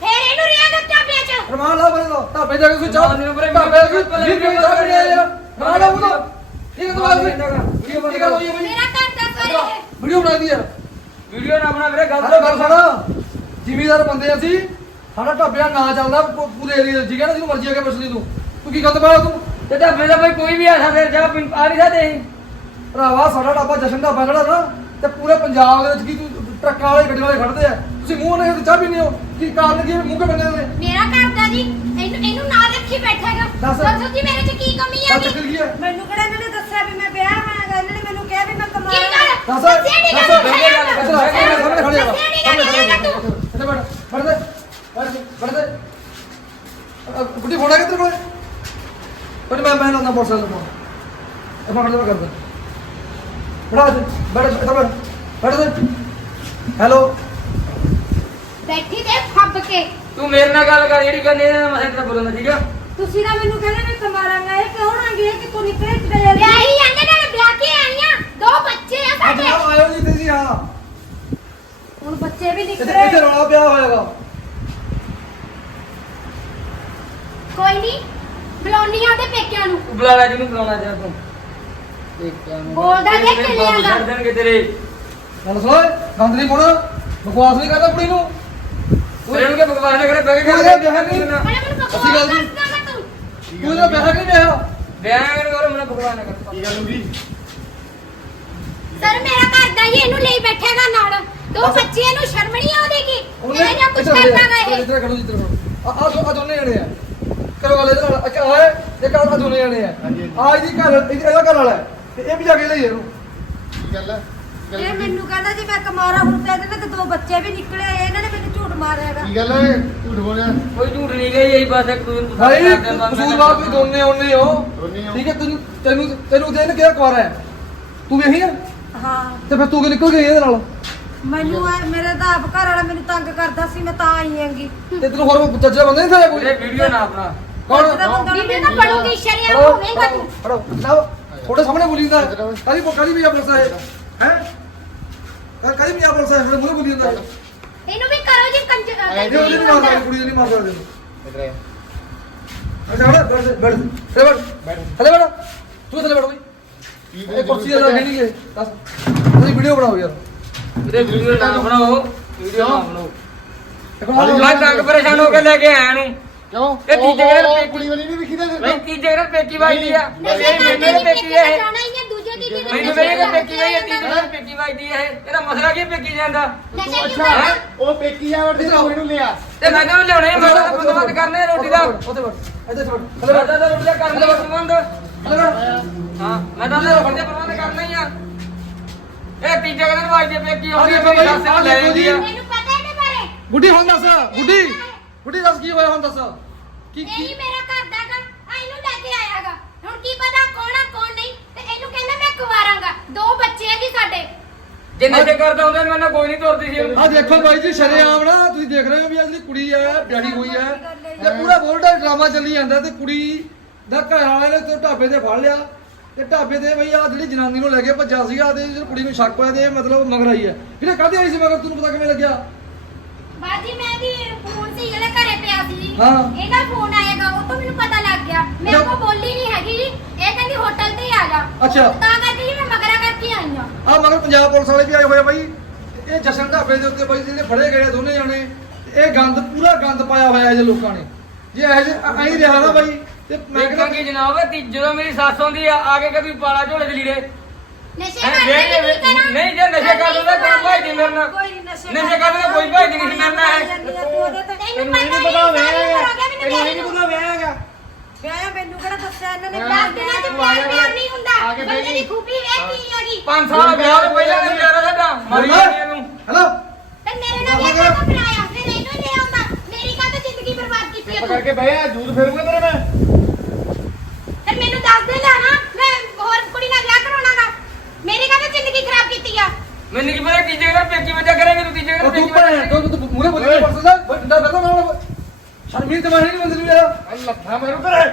ਫੇਰ ਇਹਨੂੰ ਰਿਆ ਦਾ ਟਾਪਿਆਂ ਚ। ਰਮਾਨ ਲਾ ਬਰੇ ਲੋ ਢਾਬੇ ਜਾ ਕੇ ਤੁਸੀਂ ਚਾਹ ਢਾਬੇ ਪਹਿਲਾਂ ਵੀਹ ਰੁਪਏ ਦੀ ਚਾਹ ਪੀਣੀ ਹੈ ਯਾਰ। ਰਮਾਨ ਲਾ ਕੀ ਮੇਰਾ ਘਰ ਦਾ ਇਹ ਵੀਡੀਓ ਬਣਾ ਦੀ ਯਾਰ ਵੀਡੀਓ ਨਾ ਬਣਾ ਵੀਰੇ ਗੱਲ ਸਾਡਾ ਗੱਲ ਸਾਡਾ ਜ਼ਿਮੀਦਾਰ ਬੰਦੇ ਅਸੀਂ। ਸਾਡਾ ਢਾਬਿਆ ਨਾ ਚੱਲਦਾ ਪੂ- ਪੂਰੇ ਏਰੀਆ ਠੀਕ ਹੈ ਨਾ ਜਿਹਨੂੰ ਮਰਜ਼ੀ ਆ ਕੇ ਪੁੱਛ ਲਈ ਤੂੰ। ਤੂੰ ਕੀ ਗੰਦ ਪਾਇਆ ਤੂੰ? ਤੇ ਢਾਬੇ ਦਾ ਭਾਈ ਕੋਈ ਵੀ ਆ ਸਕਦਾ ਜਾ ਪਿੰ- ਆ ਨਹੀਂ ਸਕਦੇ ਅਸੀਂ ਭਰਾਵਾ ਸਾਡਾ ਢਾਬਾ ਜਸ਼ਨ ਢਾਬਾ ਜਿਹੜਾ ਨਾ ਤੇ ਪੂਰੇ ਪੰਜਾਬ ਦੇ ਵਿੱਚ ਕੀ ਤੂੰ ਟਰੱਕਾਂ ਵਾਲੇ ਗੱਡੀਆਂ ਵਾਲੇ ਖੜਦੇ ਆ। ਤੁਸੀਂ ਮੂੰਹ ਨਹੀਂ ਤੇ ਚਾਹ ਪੀਂਦੇ ਹੋ। ਕੀ ਕਾਰਨ ਕੀ ਹੈ? ਮੂੰਹ ਕੇ ਬੰਦੇ ਨੇ ਮੇਰਾ ਘਰ ਦਾ ਜੀ ਇਹਨੂੰ ਇਹਨੂੰ ਰੱਖੀ ਬੈਠੇਗਾ? ਦੱਸ। ਦੱਸੋ ਜੀ ਮੇਰੇ ਚ ਕੀ ਕਮੀ ਸੱਚ ਹੈ ਜੀ? ਚੱਕਰ ਕੀ ਹੈ ਮੈਨੂੰ ਕਿਹੜਾ ਇਹਨਾਂ ਨੇ ਦੱਸਿਆ ਵੀ ਮੈਂ ਵਿਆਹ ਹੋਇਆਗਾ ਇਹਨਾਂ ਨੇ ਮੈਨੂੰ ਕਿਹਾ ਵੀ ਮੈਂ ਕੀ ਕਮਾਇਆ ਕਰ ਦੱਸ। ਦੱਸਿਆ ਨਹੀਂ ਦੱਸ। ਗੱਲ ਬਹਿ ਕੇ ਗੱਲ ਕਰ। ਇੱਧਰ ਆ, ਸਾਹਮਣੇ ਖੜੇ ਆ ਦੱਸਿਆ ਨਹੀਂ ਗੱਲ ਤੂੰ ਇੱਥੇ ਬੈਠ ਬੈਠ ਦੇ। ਬੈਠ ਦੇ ਬੈਠ ਦੇ। ਅ, ਗੁੱਡੀ ਫੋੜਾ ਕਿੱਧਰ ਕੋਲੇ? ਪਰ ਮੈਂ ਮੈਂ ਲਾਉਂਦਾ ਮੋਟਰਸਾਈਕਲ ਨੂੰ ਇਹ ਦੇ ਮੈਂ ਕਰਦਾ। ਬੜਾ ਦੇ ਬੈਠ ਇੱਧਰ ਬੈਠ। ਬੈਠ ਦੇ। ਹੈਲੋ। ਬੈਠੀ ਤੇ ਫੱਬ ਕੇ। ਤੂੰ ਮੇਰੇ ਨਾਲ ਗੱਲ ਕਰ ਜਿਹੜੀ ਗੱਲ ਇਹਨਾਂ ਮੈਂ ਤੇਰਾ ਬੋਲਣਾ ਠੀਕ ਆ? ਤੁਸੀਂ ਨਾ ਮੈਨੂੰ ਕਹਿੰਦੇ ਵੀ ਕਮਾਰਾਂਗਾ ਇਹ ਆ ਗਏ ਕਿ ਤੂੰ ਨਿਕਲੇ ਚਲੇ ਜਾਂਦੀ ਵਿਆਹੀ ਜਾਂਦੇ ਨਾਲ ਵਿਆਹ ਕੇ ਆਈਆਂ ਦੋ ਬੱਚੇ ਆ ਸਾਡੇ। ਆਓ ਆਇਓ ਜੀ ਤੇ ਜੀ ਹਾਂ। ਹੁਣ ਬੱਚੇ ਵੀ ਨਿਕਲੇ। ਇੱਥੇ ਰੌਲਾ ਪਿਆ ਹੋਏਗਾ ਕੋਈ ਨਹੀਂ ਬੁਲਾਉਣੀ ਆ ਪੇਕਿਆਂ ਨੂੰ। ਬੁਲਾ ਲੈ ਜਿਹਨੂੰ ਬੁਲਾਉਣਾ ਜਾ ਤੂੰ। ਬੋਲਦਾ ਦੇਖ ਕੇ ਲਿਆਂਦਾ। ਛੱਡ ਦੇਣਗੇ ਤੇਰੇ। ਗੱਲ ਸੁਣ ਗੰਦ ਨਹੀਂ ਪਾਉਣਾ ਬਕਵਾਸ ਨਹੀਂ ਕਰਦਾ ਕੁੜੀ ਨੂੰ। ਤੇਰੇ ਨੂੰ ਕਿ ਬਕਵਾਸ ਨਾ ਕਰੇ ਬਹਿ ਕੇ ਕੋਈ ਗੱਲ ਵਿਆਹ ਨਹੀਂ। ਅਰੇ ਮੈਨੂੰ ਅਸੀਂ ਗੱਲ ਜੀ। ਤੂੰ ਤੂੰ ਇਹਦਾ ਵਿਆਹ ਕਿ ਨਹੀਂ ਵਿਆਹ ਬਿਆਨ ਕਰੋ ਮੈਨੂੰ ਬਕਵਾਸ ਨਾ ਕਰ ਕੀ ਗੱਲ ਹੋ ਗਈ? ਸਰ ਮੇਰਾ ਘਰ ਦਾ ਹੀ ਇਹਨੂੰ ਲਈ ਬੈਠੇਗਾ ਨਾਲ। ਦੋ। ਬੱਚੇ ਇਹਨੂੰ ਸ਼ਰਮ ਨਹੀਂ ਆਉਂਦੀਗੀ ਇਹ ਜਾਂ ਕੁਝ ਕਰਦਾਗਾ ਇਹ? ਇੱਧਰ ਖੜੋ ਇੱਧਰ ਖੜੋ। ਆ ਆ ਦੋਨੇ ਜਣੇ ਆ। ਕਰੋ ਗੱਲ ਇਹਦੇ ਨਾਲ। ਅੱਛਾ ਆਏ ਇਹ ਕਰ ਆ ਦੋਨੇ ਜਣੇ ਆ। ਆ ਇਹਦੀ ਘਰ ਇਹਦੀ- ਇਹਦਾ ਘਰ ਵਾਲਾ ਹੈ। ਤੇ ਇਹ ਵੀ ਜਾ ਕੇ ਲਈ ਇਹਨੂੰ। ਕੀ ਗੱਲ ਹੈ ਇਹ? ਮੈਨੂੰ ਕਹਿੰਦਾ ਜੀ ਮੈਂ ਕਮਾਰਾ ਹੁਣ ਤੇ ਇਹਦੇ ਨਾਲ ਤੇ ਦੋ ਬੱਚੇ ਵੀ ਨਿਕਲੇ ਆਏ ਇਹਨਾਂ ਨੇ ਮੈਨੂੰ ਝੂਠ ਮਾਰਿਆਗਾ ਕੀ ਗੱਲ ਹੈ ਝੂਠ ਬੋਲਿਆ? ਕੋਈ ਝੂਠ ਨਹੀਂ ਗਈ ਇਹੀ ਬਸ ਇੱਕ ਦੂਜੇ ਨੂੰ ਭਾਈ ਪਸੰਦ ਕਰਦੇ ਆ, ਕਸੂਰਵਾਰ ਵੀ ਦੋਨੇ ਉਹਨੇ ਹੋ ਦੋਨੇ ਹੋ। ਠੀਕ ਹੈ ਤੈਨੂੰ ਤੈਨੂੰ ਤੈਨੂੰ ਦੇਣ ਕਿਹੜਾ ਕੁਆਰਾ ਹੈ? ਤੂੰ ਵੀ ਇਹੀ ਆ? ਹਾਂ। ਤੇ ਫਿਰ ਤੂੰ ਕਿ ਨਿਕਲ ਗਈ ਇਹਦੇ ਨਾਲ? ਮੈਨੂੰ ਇਹ- ਮੇਰੇ ਤਾਂ ਆਪ ਘਰ ਵਾਲਾ ਮੈਨੂੰ ਤੰਗ ਕਰਦਾ ਸੀ ਮੈਂ ਤਾਂ ਆਈ ਆਂਗੀ ਤੇ ਤੈਨੂੰ ਹੋਰ ਚੱਜਾ ਬੰਦੇ ਨਹੀਂ ਥਾਇਆ ਕੋਈ? ਇਹ ਵੀਡੀਓ ਨਾ ਆਪਣਾ। ਕੌਣ? ਉਹਦਾ ਬੰਦਾ ਵੀਡੀਓ ਮੈਨੂੰ ਤਾਂ ਪੜੂਗੀ ਸ਼ਰੀਆ ਖੜੋ, ਹੋਵੇਂਗਾ ਤੂੰ। ਖੜੋ ਨਾ ਤੁਹਾਡੇ ਸਾਹਮਣੇ ਬੋਲੀ ਜਾਂਦਾ। ਕਾਦੀ ਕਾਦੀ ਵੀ ਆ ਬੋਲਦਾ ਹੈ? ਹੈ ਕਾਦੀ ਵੀ ਆ ਬੋਲਦਾ ਹੈ ਮੂਹਰੇ ਬੋਲੀ ਜਾਂਦਾ। ਹੈ ਇਹਨੂੰ ਵੀ ਕਰੋ ਜੀ ਕੰਜ ਇਹ ਉਹਦੀ ਨਹੀਂ ਮਾਰਦਾ ਕੁੜੀ ਨਹੀਂ ਮਾਰਦਾ ਇਹਨੂੰ ਇਧਰ ਆ ਅੱਛਾ ਬੜਾ ਬੈਠ ਬੈਠ। ਤੇ ਬੈਠ। ਬੈਠ। ਥੱਲੇ ਬੈਠ। ਤੂੰ ਥੱਲੇ ਬੈਠ ਬਈ। ਇਹ ਕੁਰਸੀ ਦਾ ਨਹੀਂ ਹੈ ਦੱਸ। ਤੁਸੀਂ ਵੀਡੀਓ ਬਣਾਓ ਯਾਰ। ਵੀਰੇ ਵੀਡੀਓ ਨਾ ਬਣਾਓ। ਵੀਡੀਓ ਨਾ ਬਣਾਓ। ਮੈਂ ਤੰਗ ਪਰੇਸ਼ਾਨ ਹੋ ਕੇ ਲੈ ਕੇ ਆਇਆ ਨੂੰ। ਕਿਉਂ? ਇਹ ਤੀਜੇ ਉਹ ਪੇਕੀ- ਕੁੜੀ ਵਾਲੀ ਨਹੀਂ ਵਿਖੀ ਨਾ ਨਹੀਂ ਤੀਜੇ ਦਿਨ ਪੇਕੀ ਵੱਜਦੀ ਆ। ਮੇਰੇ ਪੇਕੀ ਹੈ। ਹੀ ਹੈ ਦੀ ਦੀ ਮੈਨੂੰ ਮੇਰੇ ਕੋਲ ਪੇਕੀ ਗਈ ਹੈ ਤੀਜੇ ਦਿਨ ਪੇਕੀ ਵੱਜਦੀ ਹੈ ਇਹ। ਇਹਦਾ ਮਸਲਾ ਕੀ ਹੈ ਪੇਕੀ ਜਾਂਦਾ ਨਸ਼ਾ ਤੂੰ ਕਿਉਂ ਅੱਛਾ ਕਰਦਾ ਉਹ ਪੇਕੀ ਆ ਵਰਦੀ ਕੁੜੀ ਨੂੰ ਲਿਆ। ਤੇ ਮੈਂ ਕਿਹਾ ਲਿਆਉਣੇ ਮੈਂ ਤਾਂ ਬੰਦੋਬਸਤ ਕਰਨੇ ਰੋਟੀ ਦਾ। ਉੱਥੇ ਬੈਠ ਇੱਥੇ ਬੈਠ ਮੈਂ ਤਾਂ ਰੋਟੀ ਦਾ ਕਰਨਾ ਹੀ ਪ੍ਰਬੰਧ। ਹਾਂ ਮੈਂ ਤਾਂ ਰੋਟੀ ਦਾ ਪ੍ਰਬੰਧ ਕਰਨਾ ਹੀ ਆ। ਇਹ ਤੀਜੇ ਦਿਨ ਵੱਜਦੀ ਹੈ ਪੇਕੀ ਸੱਸ ਆ ਲੈ ਜਾਂਦੀ ਜੀ। ਆ। ਮੈਨੂੰ ਪਤਾ ਇਹਦੇ ਬਾਰੇ? ਗੁੱਡੀ ਹੁਣ ਦੱਸ ਗੁੱਡੀ। ਗੁੱਡੀ ਦੱਸ ਕੀ ਹੋਇਆ ਹੁਣ ਦੱਸ। ਕੀ ਕੀ ਹੀ ਮੇਰਾ ਘਰ ਦਾ ਆ ਇਹਨੂੰ ਲੈ ਕੇ ਆਇਆਗਾ। ਹੁਣ ਕੀ ਪਤਾ ਕੌਣ ਆ ਕੌਣ ਨਹੀਂ ਤੇ ਇਹਨੂੰ ਕਹਿੰਦਾ ਮੈਂ ਕੁਵਾਰਾਂਗਾ। ਦੋ ਬੱਚੇ ਆ ਜੀ ਸਾਡੇ। ਜੇ ਨਸ਼ੇ ਕਰਦਾ ਹੁੰਦਾ ਮੇਰੇ ਨਾਲ ਕੋਈ ਨਹੀਂ ਤੁਰਦੀ ਸੀ। ਆ ਦੇਖੋ ਬਾਈ ਜੀ ਸ਼ਰੇਆਮ ਨਾ ਤੁਸੀਂ ਦੇਖ ਰਹੇ ਹੋ ਵੀ ਜਿਹੜੀ ਕੁੜੀ ਹੈ ਵਿਆਹੀ ਹੋਈ ਹੈ। ਤੇ ਪੂਰਾ ਬੋਲਦਾ ਡਰਾਮਾ ਚੱਲੀ ਜਾਂਦਾ ਤੇ ਕੁੜੀ ਦਾ ਘਰ ਵਾਲੇ ਨੇ ਤੇ ਢਾਬੇ ਤੇ ਫੜ ਲਿਆ। ਤੇ ਢਾਬੇ ਤੇ ਬਈ ਆ ਜਿਹੜੀ ਜਨਾਨੀ ਨੂੰ ਲੈ ਕੇ ਭੱਜਾ ਸੀਗਾ ਤੇ ਜਿਹੜੀ ਕੁੜੀ ਨੂੰ ਸ਼ੱਕ ਹੋਇਆ ਤੇ ਇਹ ਮਤਲਬ ਮਗਰ ਆਈ ਹੈ। ਵੀਰੇ ਕਾਹਦੀ ਆਈ ਸੀ ਮਗਰ? ਤੁਹਾਨੂੰ ਪਤਾ ਕਿਵੇਂ ਲੱਗਿਆ? ਬਾਜੀ ਮੈਂ ਵੀ ਫੋਨ ਸੀ ਜਿਹੜਾ ਘਰੇ ਪਿਆ ਸੀ। ਜੀ ਹਾਂ। ਇਹਦਾ ਫੋਨ ਆਏਗਾ ਉਹ ਤੋਂ ਮੈਨੂੰ ਪਤਾ ਲੱਗ ਗਿਆ। ਮੇਰੇ। ਕੋਲ ਬੋਲੀ ਨਹੀਂ ਹੈਗੀ। ਜੀ ਇਹ ਕਹਿੰਦੀ ਹੋਟਲ ਤੇ ਹੀ ਆ ਜਾ। ਅੱਛਾ। ਤਾਂ ਕਰਕੇ ਜੀ ਮੈਂ ਮਗਰਾ ਕਰਕੇ ਆਈ ਹਾਂ। ਆ ਮਗਰ ਪੰਜਾਬ ਪੁਲਿਸ ਵਾਲੇ ਵੀ ਆਏ ਹੋਏ ਆ ਬਾਈ। ਇਹ ਜਸ਼ਨ ਢਾਬੇ ਦੇ ਉੱਤੇ ਬਾਈ ਜਿਹੜੇ ਫੜੇ ਗਏ ਆ ਦੋਨੇ ਜਾਣੇ। ਇਹ ਗੰਦ ਪੂਰਾ ਗੰਦ ਪਾਇਆ ਹੋਇਆ ਇਹ ਲੋਕਾਂ ਨੇ। ਜੇ ਇਹ ਜੇ ਐਂ ਰਿਹਾ ਨਾ ਬਾਈ। ਤੇ ਮੈਂ ਕਹਿੰਦਾ ਜਨਾਬ ਤੀ- ਜਦੋਂ ਮੇਰੀ ਸੱਸ ਆਉਂਦੀ ਆ ਆ ਕੇ ਕਦੀ ਪਾਲਾ ਝੋਲੇ ਚ ਲੀੜੇ। ਨਸ਼ੇ ਹੈਂ, ਕਰਦੇ ਜੇ- ਨਹੀਂ ਕਰਾਂ ਨਹੀਂ ਜੇ ਨਸ਼ੇ ਕਰਦਾ ਤਾਂ ਕੋਈ ਭਾਈ ਨਹੀਂ ਮੇਰੇ ਨਾਲ ਕੋਈ ਨਸ਼ੇ ਨਸ਼ੇ ਕਰਦਾ ਤਾਂ ਕੋਈ ਭਾਈ ਨਹੀਂ ਮੇਰੇ ਨਾਲ ਆ ਤੇ ਤੈਨੂੰ ਪਤਾ ਨਹੀਂ ਪਤਾ ਹੋਵੇਗਾ ਇਹਨੂੰ ਨਹੀਂ ਪਤਾ ਵਿਆਹ ਹੈਗਾ। ਵਿਆਹ ਮੈਨੂੰ ਕਿਹੜਾ ਦੱਸਿਆ ਇਹਨਾਂ ਨੇ? ਦਸ ਦਿਨਾਂ ਚ ਪਿਆਰ ਪਿਆਰ ਨਹੀਂ ਹੁੰਦਾ। ਆ ਕੇ ਬੰਦੇ ਦੀ ਬੈਠੀ। ਖੂਬੀ ਵੇਖ ਕੀ ਹੈਗੀ। 5 ਸਾਲ ਵਿਆਹ ਤੋਂ ਪਹਿਲਾਂ ਦਾ ਵਿਚਾਰਾ ਸਾਡਾ ਮਰੀ ਜਾਂਦੀ ਇਹਨੂੰ ਹੈਲੋ? ਤੇ ਮੇਰੇ ਨਾਲ ਵਿਆਹ ਕਾਹਤੋਂ ਕਰਾਇਆ? ਫਿਰ ਇਹਨੂੰ ਹੀ ਲੈ ਆਉਂਦਾ। ਮੇਰੀ ਕਾਹਤੋਂ ਜ਼ਿੰਦਗੀ ਬਰਬਾਦ ਕੀਤੀ ਹੈ ਤੂੰ ਕੇ ਬਹਿ ਜਾ ਜੂਤ ਫੇਰੂਗਾ ਤੇਰੇ ਮੈਂ। ਤੇ ਮੈਨੂੰ ਦੱਸ ਦੇ ਲੈਣਾ ਮੈਂ ਹੋਰ ਕੁੜੀ ਨਾਲ ਵਿਆਹ ਕਰਾਉਣਾਗਾ ਮੇਰੀ ਕਾਹਤੋਂ ਜ਼ਿੰਦਗੀ ਖਰਾਬ ਕੀਤੀ ਆ। ਮੈਨੂੰ ਕੀ ਪਤਾ ਤੀਜੇ ਘਰ ਪੇਕੀ ਵਜਾ ਕਰੇਂਗੇ ਤੂੰ ਤੀਜੇ ਘਰ ਉਹ ਤੂੰ ਭੈਣ ਤੋਂ ਤੂੰ ਮੂਰੇ ਬੋਲੀ। ਪਰਸ ਦਾ ਡੰਡਾ ਫਿਰਦਾ ਮੈਂ ਹੁਣ ਸ਼ਰਮੀਨ ਤੇ ਮੈਂ ਨਹੀਂ ਬੰਦੇ ਨੂੰ ਯਾਰ। ਆ ਲੱਥਾ ਮਾਰੂ ਤੇਰੇ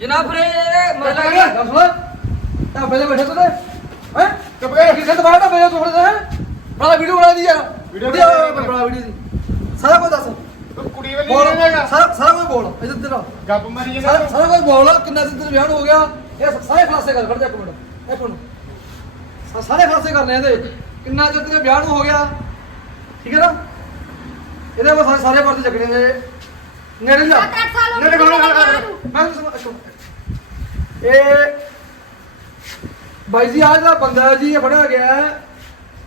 ਜਨਾਬ ਫਿਰ ਇਹ ਮਤਲਬ ਲੱਗਾ ਗੱਲ ਸੁਣ। ਢਾਬੇ ਤੇ ਬੈਠੇ ਤੂੰ ਤੇ। ਹੈ? ਚੁੱਪ ਕਰ ਕਿਸੇ ਤੋਂ ਬਾਹਰ ਢਾਬੇ ਤੇ ਖੜਦਾ ਹੈ? ਬੜਾ ਵੀਡੀਓ ਬਣਾ ਦੀ ਯਾਰ। ਵੀਡੀਓ ਬਣਾ ਵੀਡੀਓ ਦੀ। ਸਾਰਾ ਕੁਝ ਦੱਸ। ਤੂੰ ਕੁੜੀ ਵਾਲੀ ਬੋਲ। ਸਾਰਾ ਸਾਰਾ ਕੁਝ ਬੋਲ। ਇੱਧਰ ਤੇਰਾ ਗੱਪ ਮਾਰੀ ਜਾਂਦਾ ਸਾਰਾ ਕੁਝ ਬੋਲ। ਕਿੰਨਾ ਦਿਨ ਤੇਰਾ ਵਿਆਹ ਹੋ ਗਿਆ। ਇਹ ਸਾਰੇ ਖਲਾਸੇ ਕਰ ਖੜ ਜਾ ਇੱਕ ਮਿੰਟ। ਇੱਕ ਮਿੰਟ। ਸਾ- ਸਾਰੇ ਖਲਾਸੇ ਕਰਨੇ ਇਹਦੇ। ਕਿੰਨਾ ਚਿਰ ਤੇਰੇ ਵਿਆਹ ਨੂੰ ਹੋ ਗਿਆ। ਠੀਕ ਹੈ ਨਾ? ਇਹਦੇ ਸਾਰੇ ਸਾਰੇ ਪਰਦੇ ਚੱਕਣੇ ਨੇ। ਨੇੜੇ ਜਾ। ਸੱਤ ਅੱਠ ਸਾਲ ਹੋ ਨੇੜੇ ਗਏ ਮੇਰੇ ਖੜੋ, ਖੜੋ। ਨੂੰ। ਮੈਂ ਤੁਹਾਨੂੰ ਮਿੰਟ। ਇਹ ਬਾਈ ਜੀ ਆਹ ਜਿਹੜਾ ਬੰਦਾ ਜੀ ਇਹ ਫੜਿਆ ਗਿਆ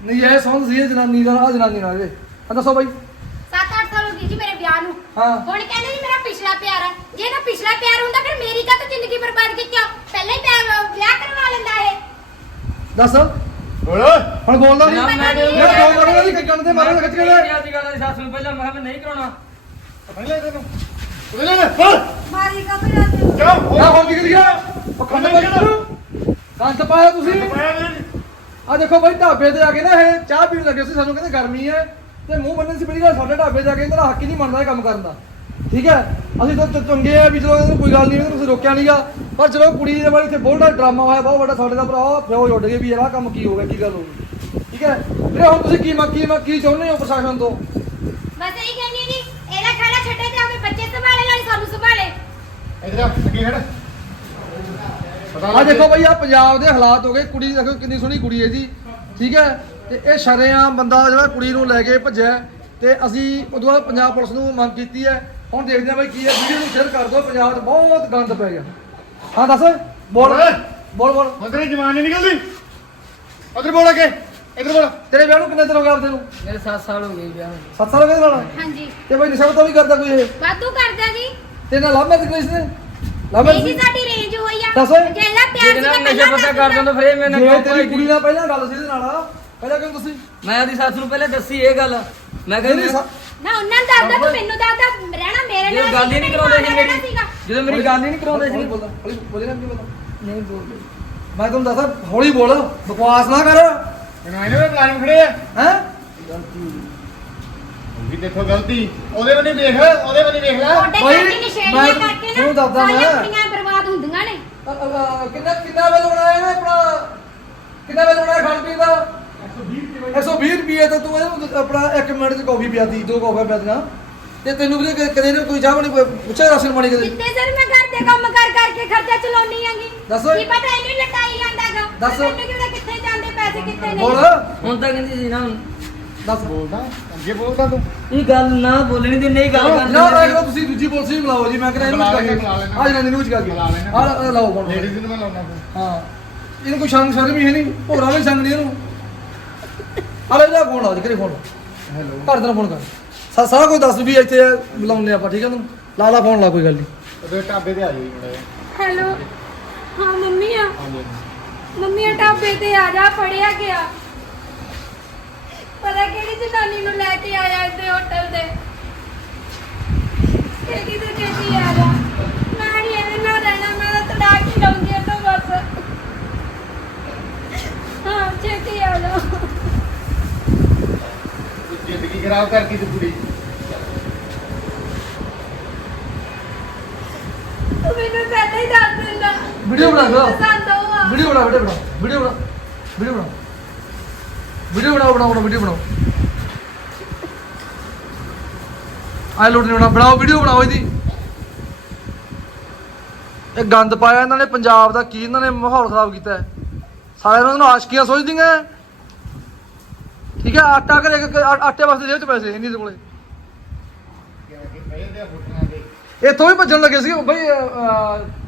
ਨਜਾਇਜ਼ ਸੰਬੰਧ ਸੀ ਇਹ ਜਨਾਨੀ ਦਾ ਆ ਜਨਾਨੀ ਨਾਲ ਇਹਦੇ ਆ ਦੱਸੋ ਬਾਈ। ਸੱਤ ਅੱਠ ਸਾਲ ਹੋ ਗਏ ਜੀ ਮੇਰੇ ਵਿਆਹ ਨੂੰ। ਹਾਂ। ਹੁਣ ਕਹਿੰਦੇ ਜੀ ਮੇਰਾ ਪਿਛਲਾ ਪਿਆਰ ਹੈ। ਜੇ ਇਹਦਾ ਪਿਛਲਾ ਪਿਆਰ ਹੁੰਦਾ ਫਿਰ ਮੇਰੀ ਕਾਹਤੋਂ ਜ਼ਿੰਦਗੀ ਬਰਬਾਦ ਕੀਤੀ ਆ? ਪਹਿਲਾਂ ਹੀ ਪਿਆਰ ਵਿਆਹ ਕਰਵਾ ਲੈਂਦਾ ਇਹ। ਦੱਸ। ਬੋਲ। ਹੁਣ ਬੋਲਦਾ ਨਹੀਂ ਮੈਂ ਮੈਂ ਬੋਲਦਾ ਨਹੀਂ ਕਿ ਕੰਨ ਦੇ ਮਾਰੇ ਖਿੱਚ ਕੇ ਲੈ ਗੱਲ ਸੱਸ ਨੂੰ ਪਹਿਲਾਂ ਮੈਂ ਕਿਹਾ ਮੈਂ ਨਹੀਂ ਕਰਾਉਣਾ। ਪਹਿਲੇ ਤੈਨੂੰ ਉਹਦੇ ਲੈ ਬੋਲ ਮਾਰੀ ਕਾ ਜਾਂਦੀ ਕਿਉਂ ਨਾ ਹੁਣ ਨਿਕਲ ਗਿਆ? ਪਖੰਡ ਪਾਇਆ ਕੰਨ ਪਾਇਆ ਤੁਸੀਂ ਆ ਦੇਖੋ ਬਾਈ ਢਾਬੇ ਤੇ ਆ ਕੇ ਨਾ ਇਹ ਚਾਹ ਪੀਣ ਲੱਗੇ ਸੀ ਸਾਨੂੰ ਕਹਿੰਦੇ ਗਰਮੀ ਹੈ। ਤੇ ਮੂੰਹ ਬੰਨਣ ਸੀ ਬੜੀ ਗੱਲ ਸਾਡੇ ਢਾਬੇ ਜਾ ਕੇ ਇਹਦਾ ਹੱਕ ਹੀ ਨਹੀਂ ਮੰਨਦਾ ਇਹ ਕੰਮ ਕਰਨ ਦਾ। ਠੀਕ ਹੈ? ਅਸੀਂ ਤਾਂ ਚ- ਚੰਗੇ ਆ ਵੀ ਚਲੋ ਇਹਨੂੰ ਕੋਈ ਗੱਲ ਨਹੀਂ ਇਹਨੂੰ ਤੁਸੀਂ ਰੋਕਿਆ ਨਹੀਂਗਾ ਪਰ ਚਲੋ ਕੁੜੀ ਦੇ ਬਾਰੇ ਇੱਥੇ ਬਹੁਤ ਵੱਡਾ ਡਰਾਮਾ ਹੋਇਆ ਬਹੁਤ ਵੱਡਾ ਸਾਡੇ ਦਾ ਭਰਾ ਉੱਡ ਗਏ ਵੀ ਯਾਰ ਆਹ ਕੰਮ ਕੀ ਹੋ ਗਿਆ ਕੀ ਗੱਲ ਹੋ ਗਈ? ਠੀਕ ਹੈ? ਵੀਰੇ ਹੁਣ ਤੁਸੀਂ ਕੀ ਮ- ਕੀ ਚਾਹੁੰਦੇ ਹੋ ਪ੍ਰਸ਼ਾਸਨ ਤੋਂ? ਬਸ ਇਹੀ ਕਹਿੰਦੀ ਹਾਂ ਜੀ ਇਹਦਾ ਖਾਣਾ ਛੱਡੇ ਤੇ ਆਪਣੇ ਬੱਚੇ ਸੰਭਾਲੇ ਨਾਲ ਸਾਨੂੰ ਸੰਭਾਲੇ। ਇਧਰ ਆ ਅੱਗੇ ਪਤਾ ਆ ਦੇਖੋ ਬਈ ਆ ਪੰਜਾਬ ਦੇ ਹਾਲਾਤ ਹੋ ਗਏ। ਕੁੜੀ ਦੇਖੋ ਕਿੰਨੀ ਸੋਹਣੀ ਕੁੜੀ ਹੈ ਜੀ। ਠੀਕ ਹੈ? ਤੇ ਇਹ ਸ਼ਰੇਆਮ ਬੰਦਾ ਜਿਹੜਾ ਕੁੜੀ ਨੂੰ ਲੈ ਕੇ ਭੱਜਿਆ ਤੇ ਅਸੀਂ ਉਦੋਂ ਬਾਅਦ ਪੰਜਾਬ ਪੁਲਿਸ ਨੂੰ ਮੰਗ ਕੀਤੀ ਹੈ। ਹੁਣ ਦੇਖਦੇ ਹਾਂ ਬਈ ਕੀ ਹੈ। ਵੀਡੀਓ ਨੂੰ ਸ਼ੇਅਰ ਕਰ ਦਿਓ। ਪੰਜਾਬ 'ਚ ਬਹੁਤ ਗੰਦ ਪੈ ਗਿਆ। ਹਾਂ ਦੱਸ। ਬੋਲ। ਬੋਲ ਬੋਲ। ਤੇਰੀ ਜਵਾਨ ਨਹੀਂ ਨਿਕਲਦੀ। ਉਧਰ ਬੋਲ ਅੱਗੇ। ਇਧਰ ਬੋਲ ਤੇਰੇ ਵਿਆਹ ਨੂੰ ਕਿੰਨੇ ਦਿਨ ਹੋ ਗਏ ਆਪਦੇ ਨੂੰ? ਮੇਰੇ 7 ਸਾਲ ਹੋ ਗਏ ਵਿਆਹ ਨੂੰ। 7 ਸਾਲ ਹੋ ਗਏ ਨਾਲ? ਹਾਂਜੀ। ਤੇ ਬਈ ਨਸ਼ਾ ਤਾਂ ਵੀ ਕਰਦਾ ਕੋਈ ਇਹ? ਵਾਧੂ ਕਰਦਾ ਜੀ। ਤੇ ਨਾ ਲਵ ਮੈਰਿਜ ਕਰੀ ਨੇ ਲਵ ਇਹ ਜੀ ਮੈਰਿਜ ਸਾਡੀ ਰੇਂਜ ਹੋਈ ਆ। ਦੱਸ। ਜੇ ਇਹਦਾ ਪਿਆਰ ਜੇ ਸੀ ਤਾਂ ਨਸ਼ਾ ਪਤਾ ਕਰ ਦਿੰਦਾ ਫਿਰ ਇਹ ਮੇਰੇ ਜੇ ਨਾਲ ਤੇਰੀ ਕੁੜੀ ਨਾਲ ਪਹਿਲਾਂ ਗੱਲ ਸੀ ਇਹਦੇ ਨਾਲ ਪਹਿਲਾਂ ਕਿਉਂ ਤੁਸੀਂ? ਮੈਂ ਉਹਦੀ ਸੱਸ ਨੂੰ ਪਹਿਲਾਂ ਦੱਸੀ ਇਹ ਗੱਲ। ਮੈਂ ਨਹੀਂ ਕਹਿੰਦੀ ਸਾ- ਨਾ ਉਹਨਾਂ ਨੂੰ ਦੱਸਦਾ ਤੂੰ ਮੈਨੂੰ ਦੱਸਦਾ ਰਹਿਣਾ ਮੇਰੇ ਜਦੋਂ ਨਾਲ ਗੱਲ ਹੀ ਨਹੀਂ ਕਰਾਉਂਦੇ ਸੀ ਮੇਰੀ ਜਦੋਂ ਮੇਰੀ ਗੱਲ ਹੀ ਨਹੀਂ ਕਰਾਉਂਦੇ ਸੀ ਬੋਲਦਾ ਬੋਲੇ ਨਾ ਕੀ ਬੋਲਦਾ ਨਹੀਂ ਬੋਲਦੇ। ਮੈਂ ਤੁਹਾਨੂੰ ਦੱਸਾਂ ਹੌਲੀ ਬੋਲ ਬਕਵਾਸ ਨਾ ਕਰ। ਇਹਨੇ ਵੀ ਪਲਾਨ ਖੜੇ ਆ? ਹੈ? ਵੀ ਦੇਖੋ ਗਲਤੀ। ਉਹਦੇ ਵੱਲ ਨਹੀਂ ਵੇਖ ਉਹਦੇ ਵੱਲ ਨਹੀਂ ਵੇਖ ਲੈ। ਤੁਹਾਡੇ ਬਾਈ, ਕਰਕੇ ਨਸ਼ੇੜੀਆਂ ਮੈਂ ਕਰਕੇ ਨਾ ਦੱਸਦਾ ਸਾਰੀਆਂ ਮੈਂ। ਕੁੜੀਆਂ ਬਰਬਾਦ ਹੁੰਦੀਆਂ ਨੇ। ਕਿੰਨਾ ਕਿੰਨਾ ਬਿੱਲ ਬਣਾਇਆ ਨਾ ਆਪਣਾ? ਕਿੰਨਾ ਬਿੱਲ ਬਣਾਇਆ ਖਾਣ ਪੀਣ ਦਾ? 120 ਰੁਪਏ। ਤਾਂ ਤੂੰ ਇਹਨੂੰ ਆਪਣਾ 1 ਮਿੰਟ ਚ ਕਾਫੀ ਪਿਆਦੀ ਦੋ ਕਾਫੀ ਪਿਆਦੀਆਂ ਤੇ ਤੈਨੂੰ ਵੀ ਕਦੇ ਕਦੇ ਕੋਈ ਚਾਹ ਬਣੀ ਪੁੱਛਿਆ ਰਾਸ਼ਨ ਪਾਣੀ ਕਦੇ? ਕਿੱਤੇ ਸਰ ਮੈਂ ਘਰ ਦੇ ਕੰਮ ਕਰ ਕਰਕੇ ਖਰਚਾ ਚਲਾਉਣੀ ਆਂਗੀ ਦੱਸ। ਕੀ ਪਤਾ ਇਹਨੂੰ ਲਟਾਈ ਜਾਂਦਾਗਾ ਦੱਸ। ਮੈਨੂੰ ਕਿਹਦਾ ਕਿੱਥੇ ਪੈਸੇ ਕਿੱਥੇ ਨਹੀਂ ਬੋਲ। ਹੁਣ ਤਾਂ ਕਹਿੰਦੀ ਸੀ ਨਾ ਦੱਸ। ਬੋਲਦਾ। ਅੱਗੇ ਬੋਲਦਾ ਤੂੰ। ਇਹ ਗੱਲ ਨਾ ਬੋਲਣੀ ਤੇ ਨਹੀਂ ਗੱਲ ਕਰਨੀ ਨਾ ਨਾ ਤੁਸੀਂ ਦੂਜੀ ਪੁਲਿਸ ਵੀ ਬੁਲਾਓ ਜੀ। ਮੈਂ ਕਹਿੰਦਾ ਇਹਨੂੰ ਬੁਲਾ ਚਕਾ ਲੈਣਾ, ਕੇ ਬੁਲਾ ਲੈਣਾ। ਆ ਜਨਾ ਇਹਨੂੰ ਚਕਾ ਕੇ ਬੁਲਾ ਲੈਣਾ। ਆ ਲਾਓ ਫੋਨ। ਲੇਡੀਜ਼ ਨੂੰ ਮੈਂ ਲਾਉਣਾ ਫੋਨ ਹਾਂ। ਇਹਨੂੰ ਕੋਈ ਸ਼ੰਗ ਸ਼ਰਮ ਹੀ ਹੈ ਨਹੀਂ। ਭੋਰਾ ਵੀ ਸੰਗ ਨਹੀਂ ਇਹਨੂੰ। ਆ ਲੈ ਜਾ ਫੋਨ ਲਾ ਦੇ ਕਰੇ ਫੋਨ। ਹੈਲੋ। ਘਰ ਦਾ ਫੋਨ ਕਰ। ਸਾ- ਸਾਰਾ ਕੁਝ ਦੱਸ ਵੀ ਇੱਥੇ ਬੁਲਾਉਂਦੇ ਆਪਾਂ ਠੀਕ ਹੈ ਤੂੰ? ਲਾ ਲਾ ਫੋਨ ਲਾ ਕੋਈ ਗੱਲ ਨਹੀਂ। ਢਾਬੇ ਤੇ ਆ ਜਾਈ ਮੁੰਡੇ ਹੈਲੋ। ਹਾਂ ਮੰਮੀ ਆ। ਹਾਂਜੀ। ਮੰਮੀ ਆ ਢਾਬੇ ਤੇ ਆ ਜਾ ਫੜਿਆ ਗਿਆ। ਪਤਾ ਕਿਹੜੀ ਜਨਾਨੀ ਨੂੰ ਲੈ ਕੇ ਆਇਆ ਇੱਥੇ ਹੋਟਲ ਤੇ? ਛੇਤੀ ਤੋਂ ਛੇਤੀ ਆ ਜਾ ਮੈਂ ਨਹੀਂ ਇਹਦੇ ਨਾਲ ਰਹਿਣਾ ਮੈਂ ਤਾਂ ਤੜਾ ਕੇ ਲਾਉਂਗੀ ਇਹ ਤਾਂ ਬਸ। ਹਾਂ ਛੇਤੀ ਆ ਜਾ। ਖਰਾਬ ਕਰਤੀ ਤੂੰ ਕੁੜੀ। ਤੂੰ ਮੈਨੂੰ ਪਹਿਲਾਂ ਹੀ ਦੱਸ ਦਿੰਦਾ। ਵੀਡੀਓ ਬਣਾ ਲਓ ਬਣਾ ਵੀਡੀਓ ਬਣਾ ਵੀਡੀਓ ਬਣਾ ਵੀਡੀਓ ਬਣਾ। ਵੀਡੀਓ ਬਣਾਓ ਬਣਾਓ ਵੀਡੀਓ ਬਣਾਓ। ਆਈ ਲੋਡ ਨਹੀਂ ਬਣਾ ਬਣਾਓ ਵੀਡੀਓ ਬਣਾਓ ਇਹਦੀ। ਇਹ ਗੰਦ ਪਾਇਆ ਇਹਨਾਂ ਨੇ ਪੰਜਾਬ ਦਾ ਕੀ ਇਹਨਾਂ ਨੇ ਮਾਹੌਲ ਖਰਾਬ ਕੀਤਾ ਨੂੰ ਇਹਨਾਂ ਨੂੰ ਆਸ਼ਕੀਆਂ ਸੋਚਦੀਆਂ। ਠੀਕ ਹੈ ਆਟਾ ਘਰੇ ਆਟੇ ਵਾਸਤੇ ਜੇਬ ਚ ਪੈਸੇ ਨਹੀਂ ਦੇ ਕੋਲੇ। ਇੱਥੋਂ ਹੀ ਭੱਜਣ ਲੱਗੇ ਸੀਗੇ ਬਈ